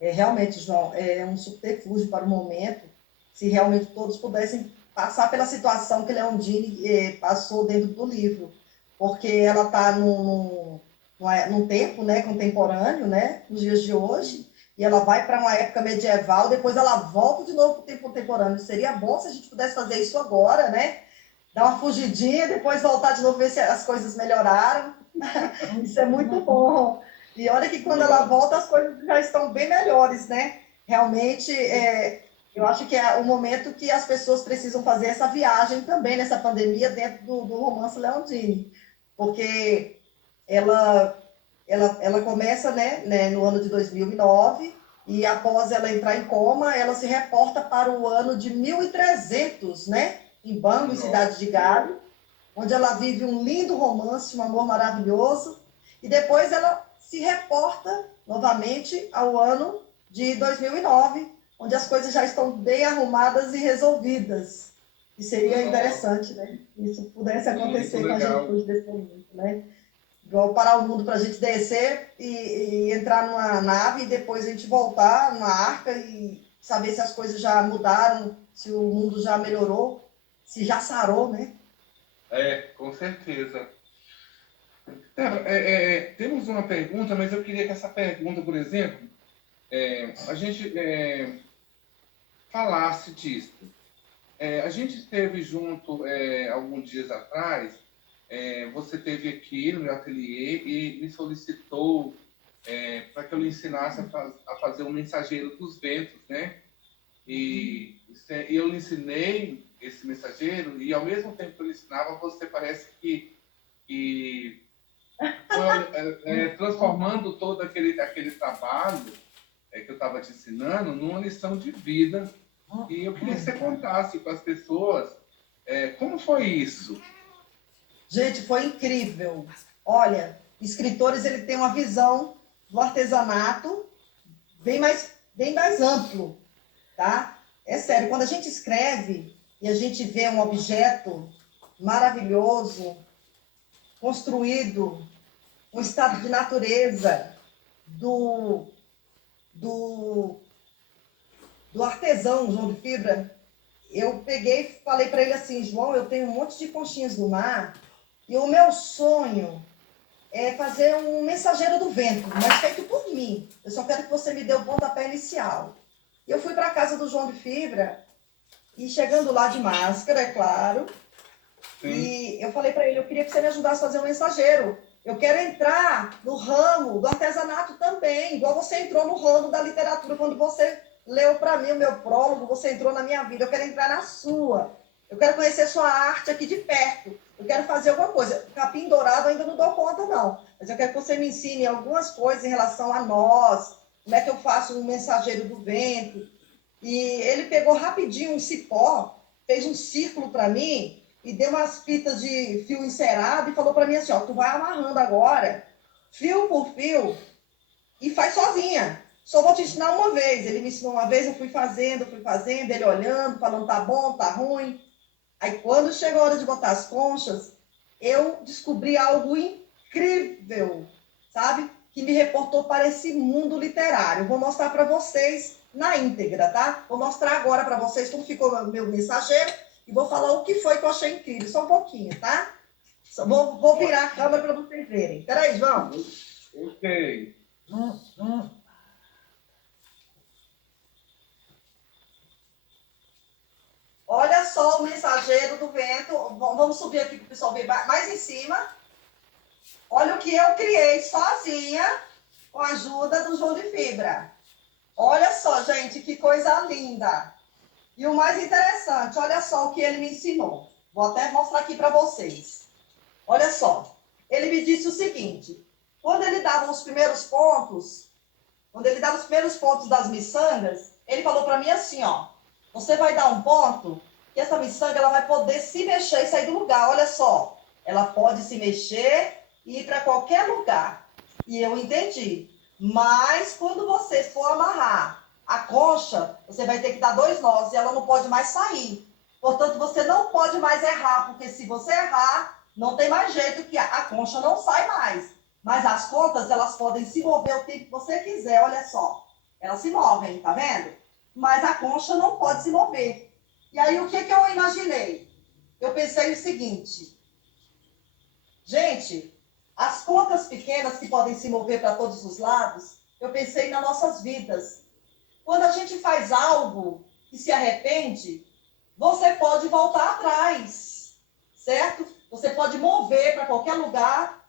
Realmente, João, é um subterfúgio para o momento, se realmente todos pudessem passar pela situação que Leondine passou dentro do livro, porque ela está num tempo, né, contemporâneo, né, nos dias de hoje, e ela vai para uma época medieval, depois ela volta de novo para o tempo contemporâneo. Seria bom se a gente pudesse fazer isso agora, né? Dar uma fugidinha, depois voltar de novo, ver se as coisas melhoraram. Isso é muito bom. E olha que quando ela volta, as coisas já estão bem melhores, né? Realmente, eu acho que é o momento que as pessoas precisam fazer essa viagem também nessa pandemia dentro do romance Leondine. Porque ela começa, né, no ano de 2009 e após ela entrar em coma, ela se reporta para o ano de 1300, né, em Bangu, cidade de Galho, onde ela vive um lindo romance, um amor maravilhoso, e depois ela se reporta novamente ao ano de 2009, onde as coisas já estão bem arrumadas e resolvidas. E seria interessante, né, que isso pudesse acontecer com a gente hoje desse momento, né? Igual parar o mundo para a gente descer e entrar numa nave e depois a gente voltar numa arca e saber se as coisas já mudaram, se o mundo já melhorou, se já sarou, né? Com certeza. Temos uma pergunta, mas eu queria que essa pergunta, por exemplo, a gente falasse disso. A gente esteve junto alguns dias atrás. Você esteve aqui no meu ateliê e me solicitou para que eu lhe ensinasse a fazer um mensageiro dos ventos, né? E eu lhe ensinei esse mensageiro e ao mesmo tempo que eu lhe ensinava, você parece que foi transformando todo aquele trabalho que eu estava te ensinando numa lição de vida. E eu queria que você contasse para as pessoas como foi isso. Gente, foi incrível. Olha, escritores ele tem uma visão do artesanato bem mais amplo, tá? É sério, quando a gente escreve e a gente vê um objeto maravilhoso, construído, um estado de natureza do artesão João de Fibra, eu peguei e falei para ele assim, João, eu tenho um monte de conchinhas do mar e o meu sonho é fazer um mensageiro do vento, mas feito por mim. Eu só quero que você me dê o pontapé inicial. Eu fui para a casa do João de Fibra e chegando lá de máscara, é claro, sim. E eu falei para ele, eu queria que você me ajudasse a fazer um mensageiro. eu quero entrar no ramo do artesanato também, igual você entrou no ramo da literatura quando você leu para mim o meu prólogo, você entrou na minha vida, eu quero entrar na sua. Eu quero conhecer sua arte aqui de perto. Eu quero fazer alguma coisa. Capim dourado ainda não dou conta, não. Mas eu quero que você me ensine algumas coisas em relação a nós, como é que eu faço um mensageiro do vento. E ele pegou rapidinho um cipó, fez um círculo para mim e deu umas fitas de fio encerado e falou para mim assim, ó, tu vai amarrando agora, fio por fio, e faz sozinha. Só vou te ensinar uma vez. Ele me ensinou uma vez, eu fui fazendo, ele olhando, falando tá bom, tá ruim. Aí, quando chegou a hora de botar as conchas, eu descobri algo incrível, sabe? Que me reportou para esse mundo literário. Vou mostrar para vocês na íntegra, tá? Vou mostrar agora para vocês como ficou o meu mensageiro e vou falar o que foi que eu achei incrível. Só um pouquinho, tá? Vou virar a câmera para vocês verem. Peraí, João. Ok. Olha só o mensageiro do vento. Vamos subir aqui para o pessoal ver mais em cima. Olha o que eu criei sozinha com a ajuda do João de Fibra. Olha só, gente, que coisa linda. E o mais interessante, olha só o que ele me ensinou. Vou até mostrar aqui para vocês. Olha só. Ele me disse o seguinte. Quando ele dava os primeiros pontos, das miçangas, ele falou para mim assim, ó. Você vai dar um ponto que essa miçanga ela vai poder se mexer e sair do lugar. Olha só. Ela pode se mexer e ir para qualquer lugar. E eu entendi. Mas quando você for amarrar a concha, você vai ter que dar 2 nós e ela não pode mais sair. Portanto, você não pode mais errar, porque se você errar, não tem mais jeito que a concha não sai mais. Mas as contas, elas podem se mover o tempo que você quiser, olha só. Elas se movem, tá vendo? Mas a concha não pode se mover. E aí, o que eu imaginei? Eu pensei o seguinte. Gente, as contas pequenas que podem se mover para todos os lados, eu pensei nas nossas vidas. Quando a gente faz algo e se arrepende, você pode voltar atrás, certo? Você pode mover para qualquer lugar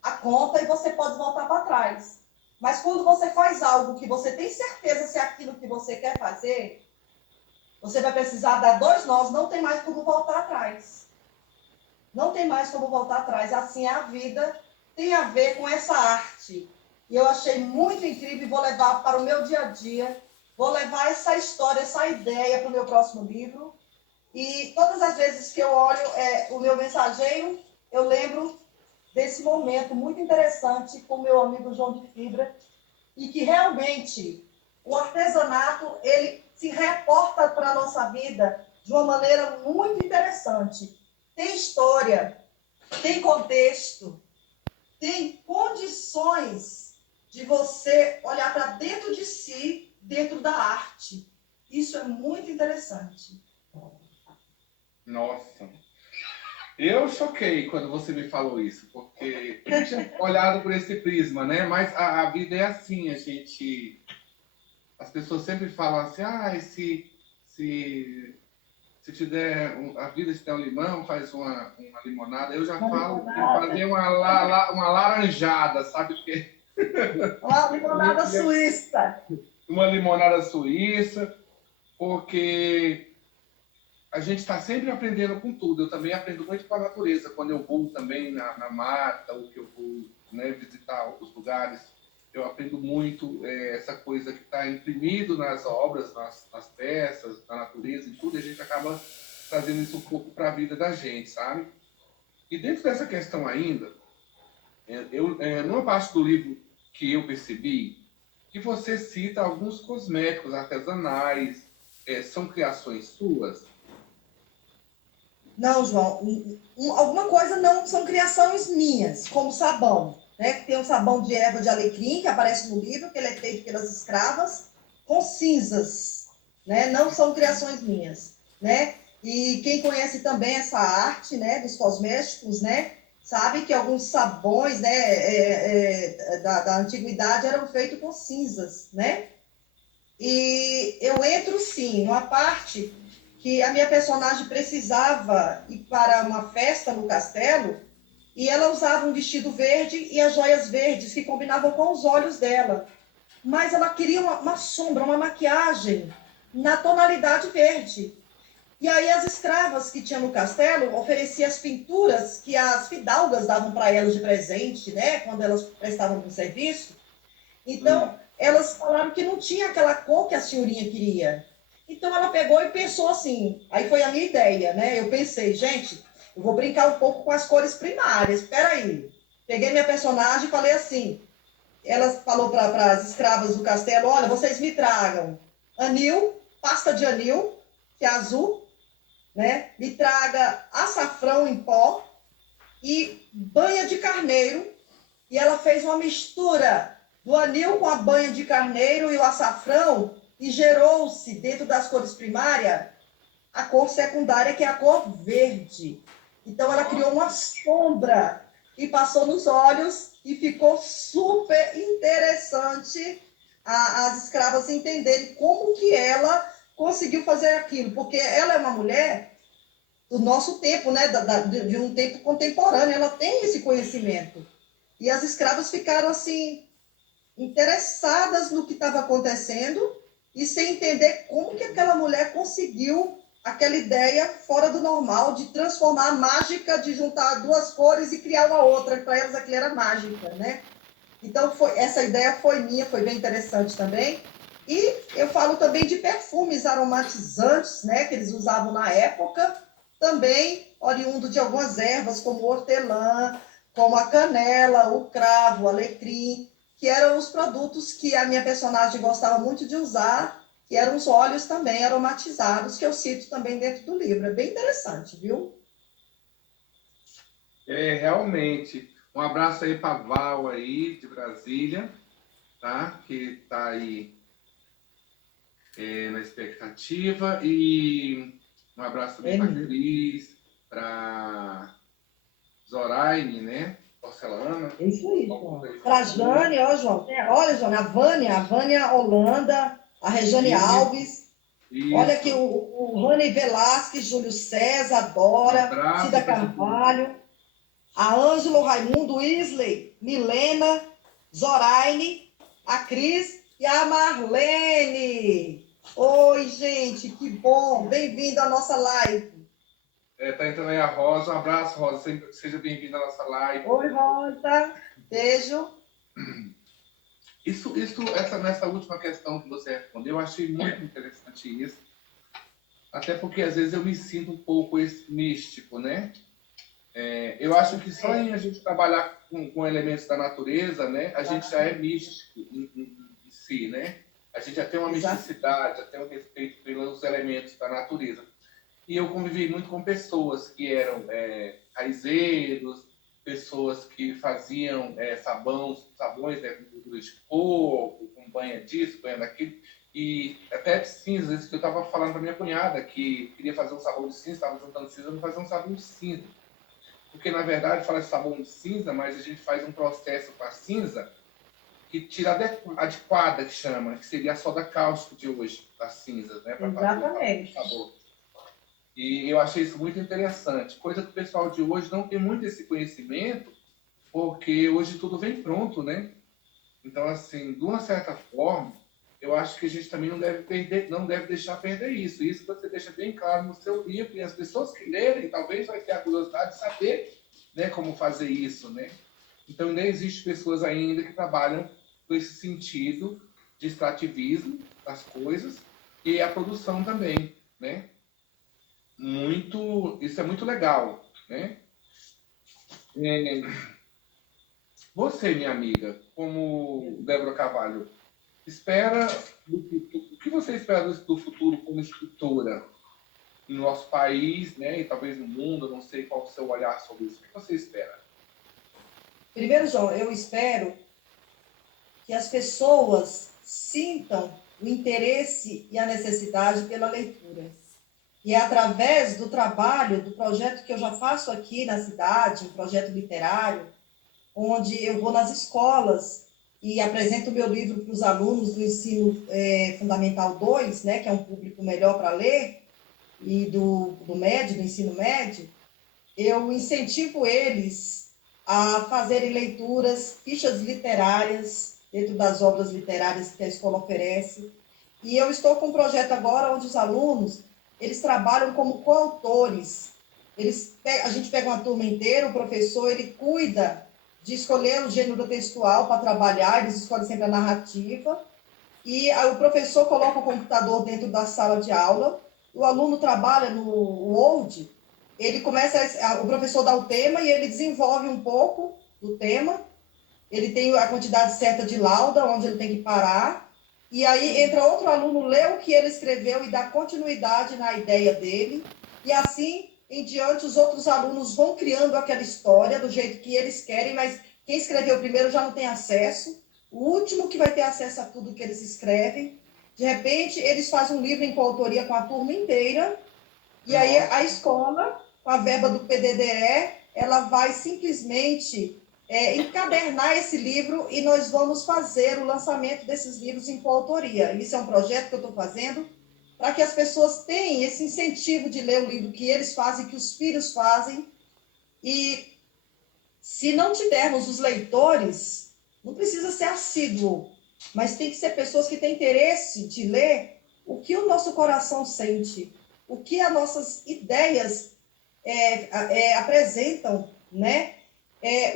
a conta e você pode voltar para trás. Mas quando você faz algo que você tem certeza se é aquilo que você quer fazer, você vai precisar dar 2 nós, não tem mais como voltar atrás. Não tem mais como voltar atrás. Assim é a vida, tem a ver com essa arte. E eu achei muito incrível e vou levar para o meu dia a dia. Vou levar essa história, essa ideia para o meu próximo livro. E todas as vezes que eu olho o meu mensageiro, eu lembro desse momento muito interessante com o meu amigo João de Fibra. E que realmente o artesanato, ele se reporta para a nossa vida de uma maneira muito interessante. Tem história, tem contexto, tem condições de você olhar para dentro de si, dentro da arte. Isso é muito interessante. Nossa. Eu choquei quando você me falou isso, porque eu tinha olhado por esse prisma, né? Mas a vida é assim, a gente... As pessoas sempre falam assim, se te der, a vida te der um limão, faz uma limonada. Eu já falo que fazer uma laranjada, sabe? Porque... Uma limonada suíça. Uma limonada suíça, porque a gente está sempre aprendendo com tudo. Eu também aprendo muito com a natureza. Quando eu vou também na mata, ou que eu vou, né, visitar os lugares, eu aprendo muito essa coisa que está imprimido nas obras, nas peças, na natureza e tudo, e a gente acaba trazendo isso um pouco para a vida da gente, sabe? E dentro dessa questão ainda, numa parte do livro que eu percebi, que você cita alguns cosméticos artesanais, são criações suas? Não, João, alguma coisa não são criações minhas, como sabão, né? Tem um sabão de erva de alecrim que aparece no livro, que ele é feito pelas escravas, com cinzas, né? Não são criações minhas, né? E quem conhece também essa arte, né, dos cosméticos, né, sabe que alguns sabões, né, da antiguidade eram feitos com cinzas, né? E eu entro, sim, numa parte que a minha personagem precisava ir para uma festa no castelo e ela usava um vestido verde e as joias verdes que combinavam com os olhos dela. Mas ela queria uma sombra, uma maquiagem na tonalidade verde. E aí as escravas que tinham no castelo ofereciam as pinturas que as fidalgas davam para elas de presente, né, quando elas prestavam um serviço. Então, elas falaram que não tinha aquela cor que a senhorinha queria. Então, ela pegou e pensou assim, aí foi a minha ideia, né? Eu pensei, gente, eu vou brincar um pouco com as cores primárias, espera aí. Peguei minha personagem e falei assim, ela falou para as escravas do castelo, olha, vocês me tragam anil, pasta de anil, que é azul, né? Me traga açafrão em pó e banha de carneiro. E ela fez uma mistura do anil com a banha de carneiro e o açafrão e gerou-se, dentro das cores primárias, a cor secundária, que é a cor verde. Então, ela criou uma sombra e passou nos olhos e ficou super interessante as escravas entenderem como que ela conseguiu fazer aquilo, porque ela é uma mulher do nosso tempo, né, de um tempo contemporâneo, ela tem esse conhecimento. E as escravas ficaram assim interessadas no que estava acontecendo e sem entender como que aquela mulher conseguiu aquela ideia fora do normal de transformar a mágica, de juntar duas cores e criar uma outra, para elas aquilo era mágica, né? Então, essa ideia foi minha, foi bem interessante também. E eu falo também de perfumes aromatizantes, né, que eles usavam na época, também oriundo de algumas ervas, como o hortelã, como a canela, o cravo, o alecrim, que eram os produtos que a minha personagem gostava muito de usar, que eram os óleos também aromatizados, que eu cito também dentro do livro. É bem interessante, viu? Realmente. Um abraço aí para Val aí, de Brasília, tá? Que tá aí na expectativa. E um abraço também para Cris, para Zoraine, né? Porcelana. É isso aí, João. Para a Jane, ó, João. Olha, João, a Vânia Holanda, a Rejane Alves. Olha aqui o Rani Velasquez, Júlio César, Dora, Cida Carvalho, a Ângelo, Raimundo, Isley, Milena, Zoraine, a Cris e a Marlene. Oi, gente, que bom. Bem-vindo à nossa live. Tá entrando aí a Rosa. Um abraço, Rosa. Seja bem-vinda à nossa live. Oi, Rosa. Beijo. Nessa última questão que você respondeu, eu achei muito interessante isso. Até porque, às vezes, eu me sinto um pouco místico, né? Eu acho que só em a gente trabalhar com elementos da natureza, né, a gente já é místico em si, né? A gente já tem uma misticidade, já tem um respeito pelos elementos da natureza. E eu convivi muito com pessoas que eram raizeiros, pessoas que faziam sabões, né, com gordura de porco, com banha disso, banha daquilo, e até de cinza, isso que eu estava falando para minha cunhada, que queria fazer um sabão de cinza, estava juntando cinza, não fazer um sabão de cinza. Porque, na verdade, fala de sabão de cinza, mas a gente faz um processo com a cinza que tira a adequada, que chama, que seria a soda cáustica de hoje, das cinzas, né? Para fazer o sabor. E eu achei isso muito interessante. Coisa que o pessoal de hoje não tem muito esse conhecimento, porque hoje tudo vem pronto, né? Então, assim, de uma certa forma, eu acho que a gente também não deve deixar perder isso. Isso você deixa bem claro no seu livro, e as pessoas que lerem talvez vai ter a curiosidade de saber, né, como fazer isso, né? Então, ainda existe pessoas ainda que trabalham com esse sentido de extrativismo das coisas e a produção também, né? Isso é muito legal, né? Você, minha amiga, como Débora Carvalho, o que você espera do futuro como escritora no nosso país, né, e talvez no mundo? Eu não sei qual é o seu olhar sobre isso. O que você espera? Primeiro, João, eu espero que as pessoas sintam o interesse e a necessidade pela leitura. E é através do trabalho, do projeto que eu já faço aqui na cidade, um projeto literário, onde eu vou nas escolas e apresento o meu livro para os alunos do ensino fundamental 2, né, que é um público melhor para ler, e do médio, do ensino médio, eu incentivo eles a fazerem leituras, fichas literárias, dentro das obras literárias que a escola oferece. E eu estou com um projeto agora onde os alunos, eles trabalham como coautores. A gente pega uma turma inteira, o professor, ele cuida de escolher o gênero textual para trabalhar, eles escolhem sempre a narrativa, e o professor coloca o computador dentro da sala de aula, o aluno trabalha no Word, ele começa, o professor dá o tema e ele desenvolve um pouco do tema, ele tem a quantidade certa de lauda, onde ele tem que parar, e aí entra outro aluno, lê o que ele escreveu e dá continuidade na ideia dele, e assim em diante os outros alunos vão criando aquela história do jeito que eles querem, mas quem escreveu primeiro já não tem acesso, o último que vai ter acesso a tudo que eles escrevem. De repente, eles fazem um livro em coautoria com a turma inteira, e aí a escola, com a verba do PDDE, ela vai simplesmente encadernar esse livro e nós vamos fazer o lançamento desses livros em coautoria. Isso é um projeto que eu estou fazendo para que as pessoas tenham esse incentivo de ler o livro que eles fazem, que os filhos fazem. E se não tivermos os leitores, não precisa ser assíduo, mas tem que ser pessoas que têm interesse de ler o que o nosso coração sente, o que as nossas ideias apresentam, né?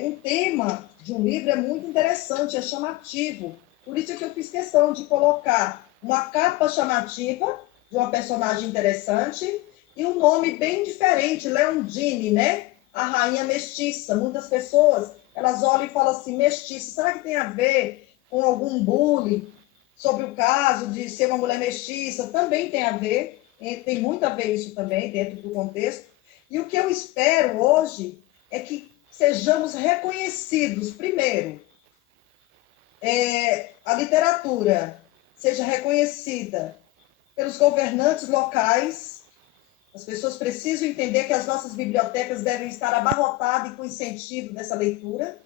Um tema de um livro é muito interessante, é chamativo. Por isso é que eu fiz questão de colocar uma capa chamativa de uma personagem interessante e um nome bem diferente, Leondine, né? A rainha mestiça. Muitas pessoas, elas olham e falam assim, mestiça, será que tem a ver com algum bullying sobre o caso de ser uma mulher mestiça? Também tem a ver, tem muito a ver isso também dentro do contexto. E o que eu espero hoje é que sejamos reconhecidos, primeiro, a literatura seja reconhecida pelos governantes locais. As pessoas precisam entender que as nossas bibliotecas devem estar abarrotadas e com incentivo dessa leitura.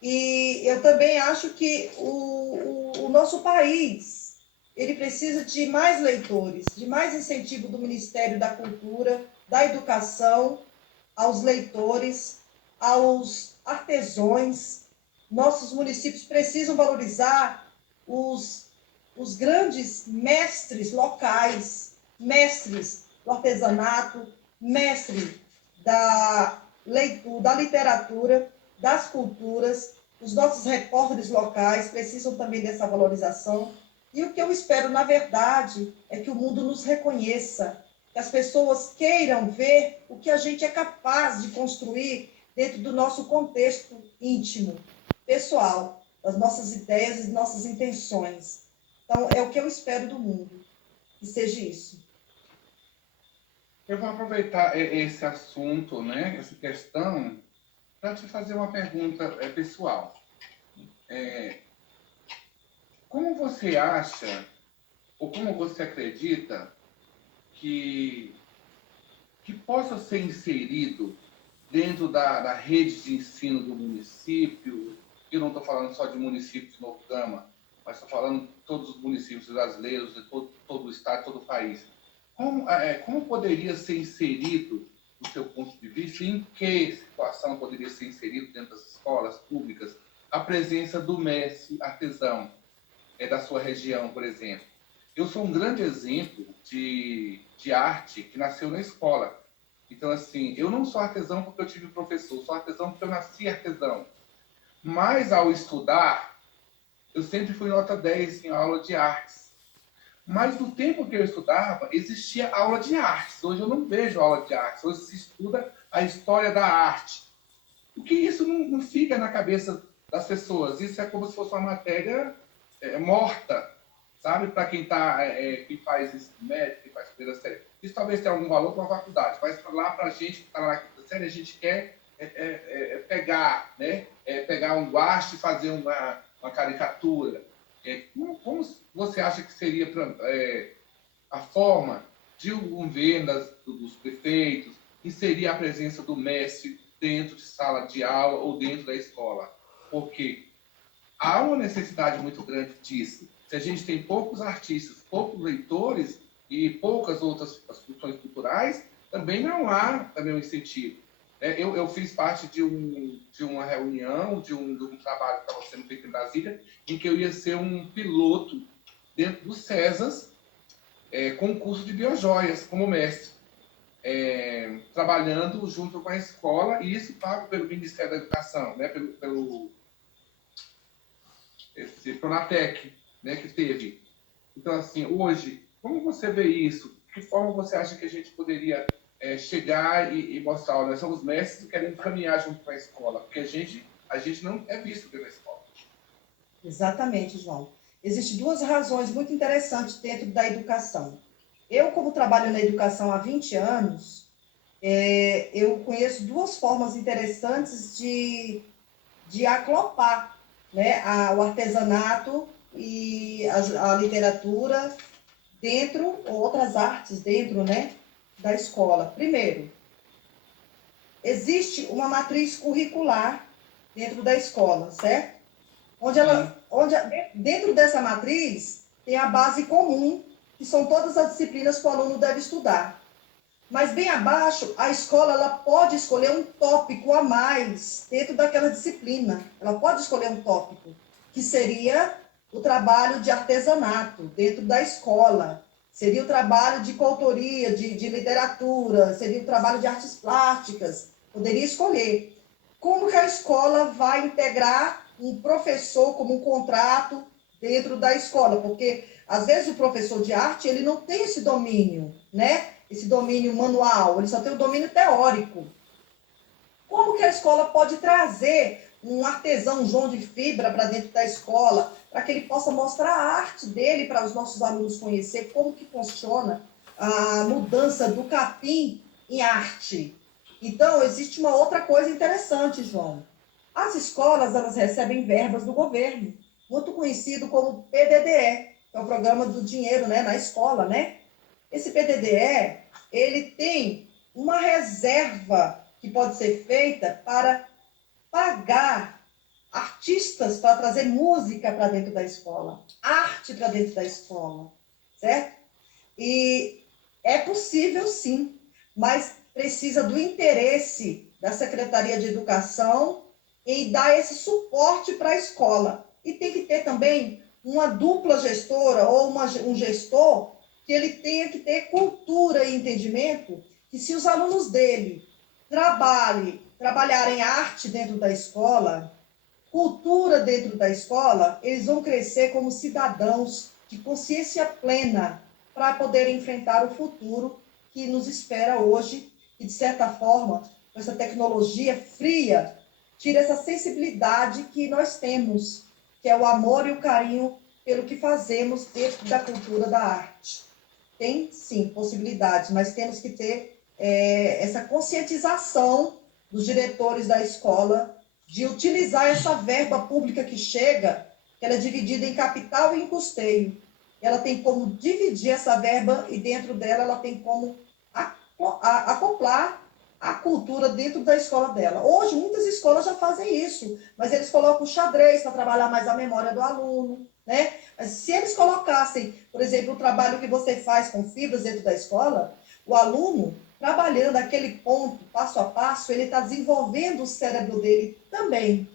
E eu também acho que o nosso país, ele precisa de mais leitores, de mais incentivo do Ministério da Cultura, da Educação, aos leitores, aos artesãos. Nossos municípios precisam valorizar os grandes mestres locais, mestres do artesanato, mestre da leitura, da literatura, das culturas. Os nossos repórteres locais precisam também dessa valorização. E o que eu espero, na verdade, é que o mundo nos reconheça, que as pessoas queiram ver o que a gente é capaz de construir dentro do nosso contexto íntimo, pessoal, das nossas ideias e nossas intenções. Então, é o que eu espero do mundo, que seja isso. Eu vou aproveitar esse assunto, né, essa questão, para te fazer uma pergunta pessoal. Como você acha, ou como você acredita que possa ser inserido dentro da rede de ensino do município? Eu não estou falando só de municípios de Novo Gama, mas estou falando de todos os municípios brasileiros, de todo o estado, todo o país. Como poderia ser inserido, do seu ponto de vista, em que situação poderia ser inserido dentro das escolas públicas a presença do mestre artesão da sua região, por exemplo? Eu sou um grande exemplo de arte que nasceu na escola. Então, assim, eu não sou artesão porque eu tive professor, sou artesão porque eu nasci artesão. Mas, ao estudar, eu sempre fui nota 10 em aula de artes. Mas, no tempo que eu estudava, existia aula de artes. Hoje eu não vejo aula de artes. Hoje se estuda a história da arte. Porque isso não fica na cabeça das pessoas. Isso é como se fosse uma matéria morta, sabe? Para quem quem faz ensino médio, quem faz primeira série. Isso talvez tenha algum valor para a faculdade, mas lá para a gente que está na quinta série, a gente quer pegar, né? Pegar um guache e fazer uma caricatura. Como você acha que seria a forma de um governo, dos prefeitos, inserir a presença do mestre dentro de sala de aula ou dentro da escola? Porque há uma necessidade muito grande disso. Se a gente tem poucos artistas, poucos leitores e poucas outras funções culturais, também não há um incentivo. Eu fiz parte de uma reunião, de um trabalho que estava sendo feito em Brasília, em que eu ia ser um piloto dentro do CESAS, com um curso de biojoias, como mestre, trabalhando junto com a escola, e isso pago pelo Ministério da Educação, né, pelo esse Pronatec, né, que teve. Então, assim, hoje, como você vê isso? De que forma você acha que a gente poderia chegar e mostrar, olha, nós somos mestres e queremos caminhar junto com a escola? Porque a gente não é visto pela escola. Exatamente, João. Existem duas razões muito interessantes dentro da educação. Eu, como trabalho na educação há 20 anos, eu conheço duas formas interessantes de acoplar, né, o artesanato e a literatura dentro, ou outras artes dentro, né, da escola. Primeiro, existe uma matriz curricular dentro da escola, certo? Sim. Dentro dessa matriz tem a base comum, que são todas as disciplinas que o aluno deve estudar. Mas bem abaixo, a escola ela pode escolher um tópico a mais dentro daquela disciplina. Ela pode escolher um tópico, que seria o trabalho de artesanato dentro da escola, seria o trabalho de coautoria, de literatura, seria o trabalho de artes plásticas. Poderia escolher. Como que a escola vai integrar um professor como um contrato dentro da escola? Porque, às vezes, o professor de arte ele não tem esse domínio, né? Esse domínio manual, ele só tem o domínio teórico. Como que a escola pode trazer um artesão, um João de fibra para dentro da escola, para que ele possa mostrar a arte dele para os nossos alunos conhecer como que funciona a mudança do capim em arte? Então, existe uma outra coisa interessante, João. As escolas, elas recebem verbas do governo, muito conhecido como PDDE, que é o Programa do Dinheiro, né, na escola, né? Esse PDDE, ele tem uma reserva que pode ser feita para pagar artistas para trazer música para dentro da escola, arte para dentro da escola, certo? E é possível sim, mas precisa do interesse da Secretaria de Educação em dar esse suporte para a escola. E tem que ter também uma dupla gestora ou um gestor que ele tenha que ter cultura e entendimento que se os alunos dele trabalharem arte dentro da escola, cultura dentro da escola, eles vão crescer como cidadãos de consciência plena para poder enfrentar o futuro que nos espera hoje e, de certa forma, com essa tecnologia fria, tira essa sensibilidade que nós temos, que é o amor e o carinho pelo que fazemos dentro da cultura da arte. Tem, sim, possibilidades, mas temos que ter essa conscientização dos diretores da escola de utilizar essa verba pública que chega, que ela é dividida em capital e em custeio. Ela tem como dividir essa verba e dentro dela ela tem como acoplar a cultura dentro da escola dela. Hoje, muitas escolas já fazem isso, mas eles colocam xadrez para trabalhar mais a memória do aluno, né? Mas se eles colocassem, por exemplo, o trabalho que você faz com fibras dentro da escola, o aluno, trabalhando aquele ponto, passo a passo, ele está desenvolvendo o cérebro dele também.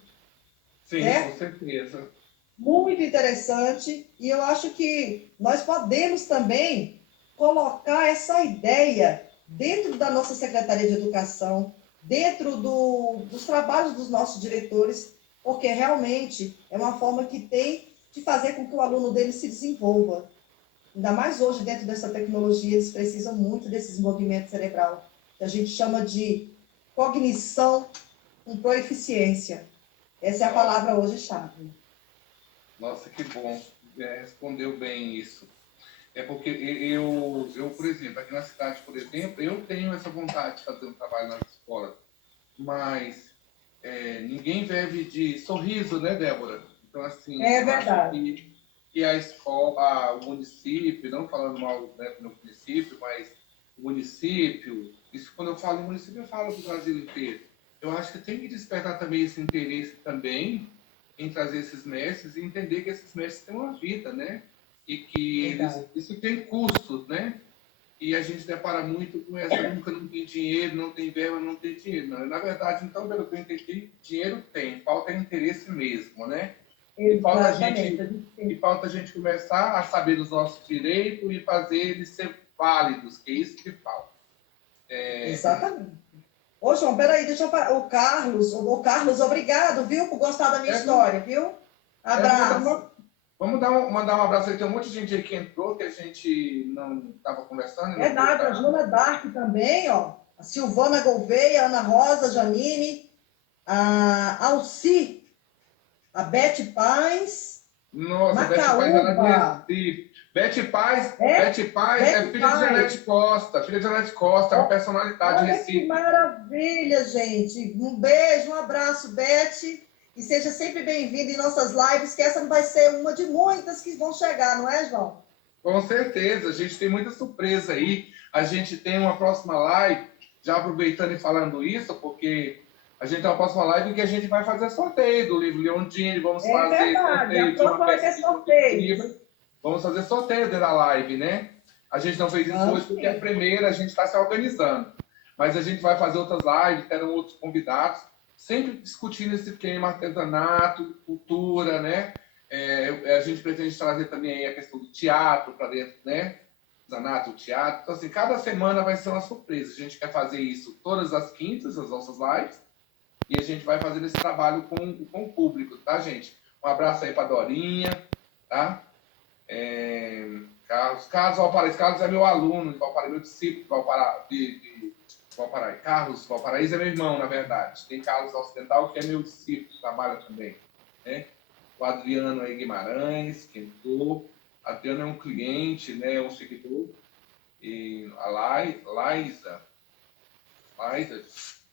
Sim, com Certo? certeza. Muito interessante. E eu acho que nós podemos também colocar essa ideia dentro da nossa Secretaria de Educação, dentro dos trabalhos dos nossos diretores, porque realmente é uma forma que tem de fazer com que o aluno dele se desenvolva. Ainda mais hoje, dentro dessa tecnologia, eles precisam muito desse desenvolvimento cerebral, que a gente chama de cognição com proeficiência. Essa é a palavra hoje chave. Nossa, que bom. Respondeu bem isso. É porque por exemplo, aqui na cidade, por exemplo, eu tenho essa vontade de fazer um trabalho nas escolas, mas ninguém vive de sorriso, né, Débora? Então, assim, É eu acho verdade. que a escola, o município, não falando mal, né, do meu município, mas o município, isso quando eu falo em município, eu falo do Brasil inteiro. Eu acho que tem que despertar também esse interesse também em trazer esses mestres e entender que esses mestres têm uma vida, né? E que Verdade. isso tem custos, né? e a gente depara muito com essa nunca não tem dinheiro, não tem verba, não tem dinheiro. Não. Na verdade, então, pelo que eu entendi, dinheiro tem, falta interesse mesmo, né? Exatamente. E falta a gente começar a saber os nossos direitos e fazer eles ser válidos, que é isso que falta. Exatamente. Ô, João, peraí, deixa eu falar. O Carlos, obrigado, viu, por gostar da minha história, viu? Abraço. Mandar um abraço aí. Tem um monte de gente aí que entrou, que a gente não estava conversando. Verdade, a Joana Dark também, ó. A Silvana Gouveia, a Ana Rosa, Janine, a Alci, a Beth Paz, Nossa, Macaúba. Bete Paz É? é filha de Paz. Janete Costa. Filha de Janete Costa, é uma personalidade Olha que Recife. maravilha, gente. Um beijo, um abraço, Beth. E seja sempre bem-vindo em nossas lives, que essa não vai ser uma de muitas que vão chegar, não é, João? Com certeza, a gente tem muita surpresa aí. A gente tem uma próxima live, já aproveitando e falando isso, porque a gente tem uma próxima live que a gente vai fazer sorteio do livro Leondini, vamos fazer Verdade, sorteio a de uma próxima vai ter peça de sorteio. livro. Vamos fazer sorteio dentro da live, né? A gente não fez isso hoje porque é a primeira, a gente está se organizando. Mas a gente vai fazer outras lives, terão outros convidados, sempre discutindo esse tema artesanato, cultura, né? A gente pretende trazer também aí a questão do teatro para dentro, né? Artesanato, teatro. Então, assim, cada semana vai ser uma surpresa. A gente quer fazer isso todas as quintas, as nossas lives, e a gente vai fazendo esse trabalho com o público, tá, gente? Um abraço aí para Dorinha, tá? Carlos Valparaíso. Carlos é meu aluno de Valparaíso, meu discípulo de Valparaíso. Carlos Valparaíso é meu irmão, na verdade. Tem Carlos Ocidental, que é meu discípulo, trabalha também, né? O Adriano aí Guimarães, que entrou. Adriano é um cliente, né? Um seguidor. E a Laísa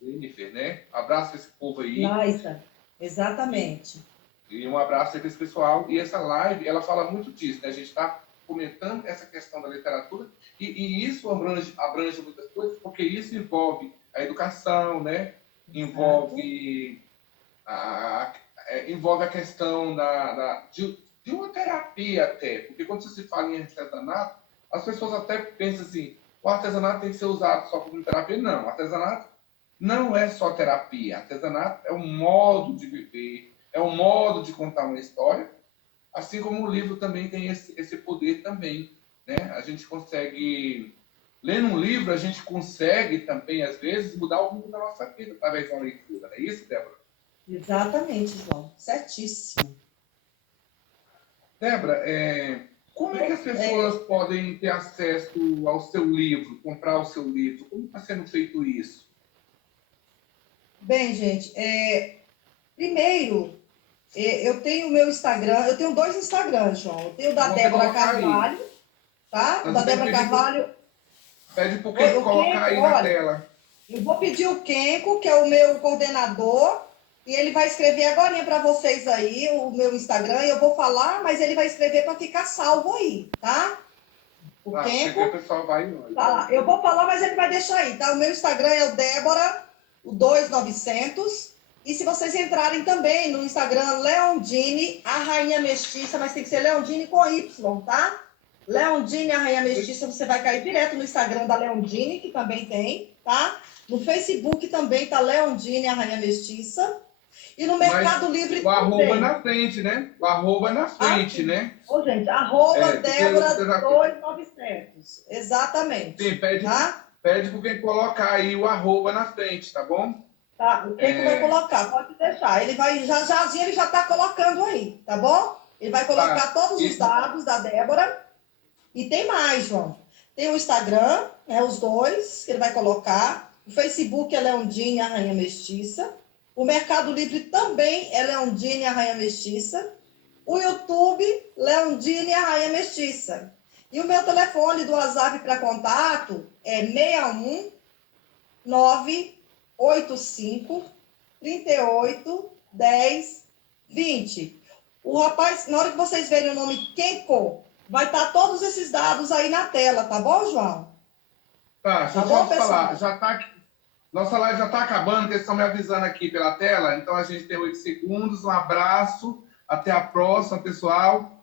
Jennifer, né? Abraço para esse povo aí. Laísa, exatamente. E um abraço aí para esse pessoal. E essa live, ela fala muito disso, né? A gente está comentando essa questão da literatura e isso abrange muitas coisas, porque isso envolve a educação, né? Envolve a questão de uma terapia até, porque quando se fala em artesanato, as pessoas até pensam assim, o artesanato tem que ser usado só como terapia. Não, o artesanato não é só terapia. Artesanato é um modo de viver, é um modo de contar uma história, assim como o livro também tem esse poder também, né? A gente consegue, lendo um livro, a gente consegue também, às vezes, mudar o rumo da nossa vida através de uma leitura, não é isso, Débora? Exatamente, João. Certíssimo. Débora, como é que as pessoas podem ter acesso ao seu livro, comprar o seu livro? Como está sendo feito isso? Bem, gente, primeiro, eu tenho o meu Instagram, eu tenho 2 Instagrams, João. Eu tenho o da Débora Carvalho, tá? O da Débora Carvalho. Pede para o Kenko colocar aí na tela. Eu vou pedir o Kenko, que é o meu coordenador, e ele vai escrever agora para vocês aí o meu Instagram, e eu vou falar, mas ele vai escrever para ficar salvo aí, tá? O Kenko. O pessoal vai eu vou falar, mas ele vai deixar aí, tá? O meu Instagram é o Débora, o 2900. E se vocês entrarem também no Instagram Leondine, a Rainha Mestiça, mas tem que ser Leondine com Y, tá? Leondine, a Rainha Mestiça, você vai cair direto no Instagram da Leondine, que também tem, tá? No Facebook também tá Leondine, a Rainha Mestiça. E no Mercado Livre o arroba na frente, né? O arroba na frente, né? Ô, gente, arroba Débora 2900. Exatamente. Sim, pede para quem colocar aí o arroba na frente, tá bom? Tá, o que vai colocar? Pode deixar. Ele vai, jazinho ele já está colocando aí, tá bom? Ele vai colocar todos os dados da Débora. E tem mais, João. Tem o Instagram, os 2 que ele vai colocar. O Facebook é Leondine, a Rainha Mestiça. O Mercado Livre também é Leondine, a Rainha Mestiça. O YouTube, Leondine, a Rainha Mestiça. E o meu telefone do WhatsApp para contato é 61 985 38 10 20. O rapaz, na hora que vocês verem o nome Kenko, vai estar todos esses dados aí na tela, tá bom, João? Tá, deixa eu só falar. Já tá aqui. Nossa live já está acabando, que eles estão me avisando aqui pela tela. Então a gente tem 8 segundos. Um abraço. Até a próxima, pessoal.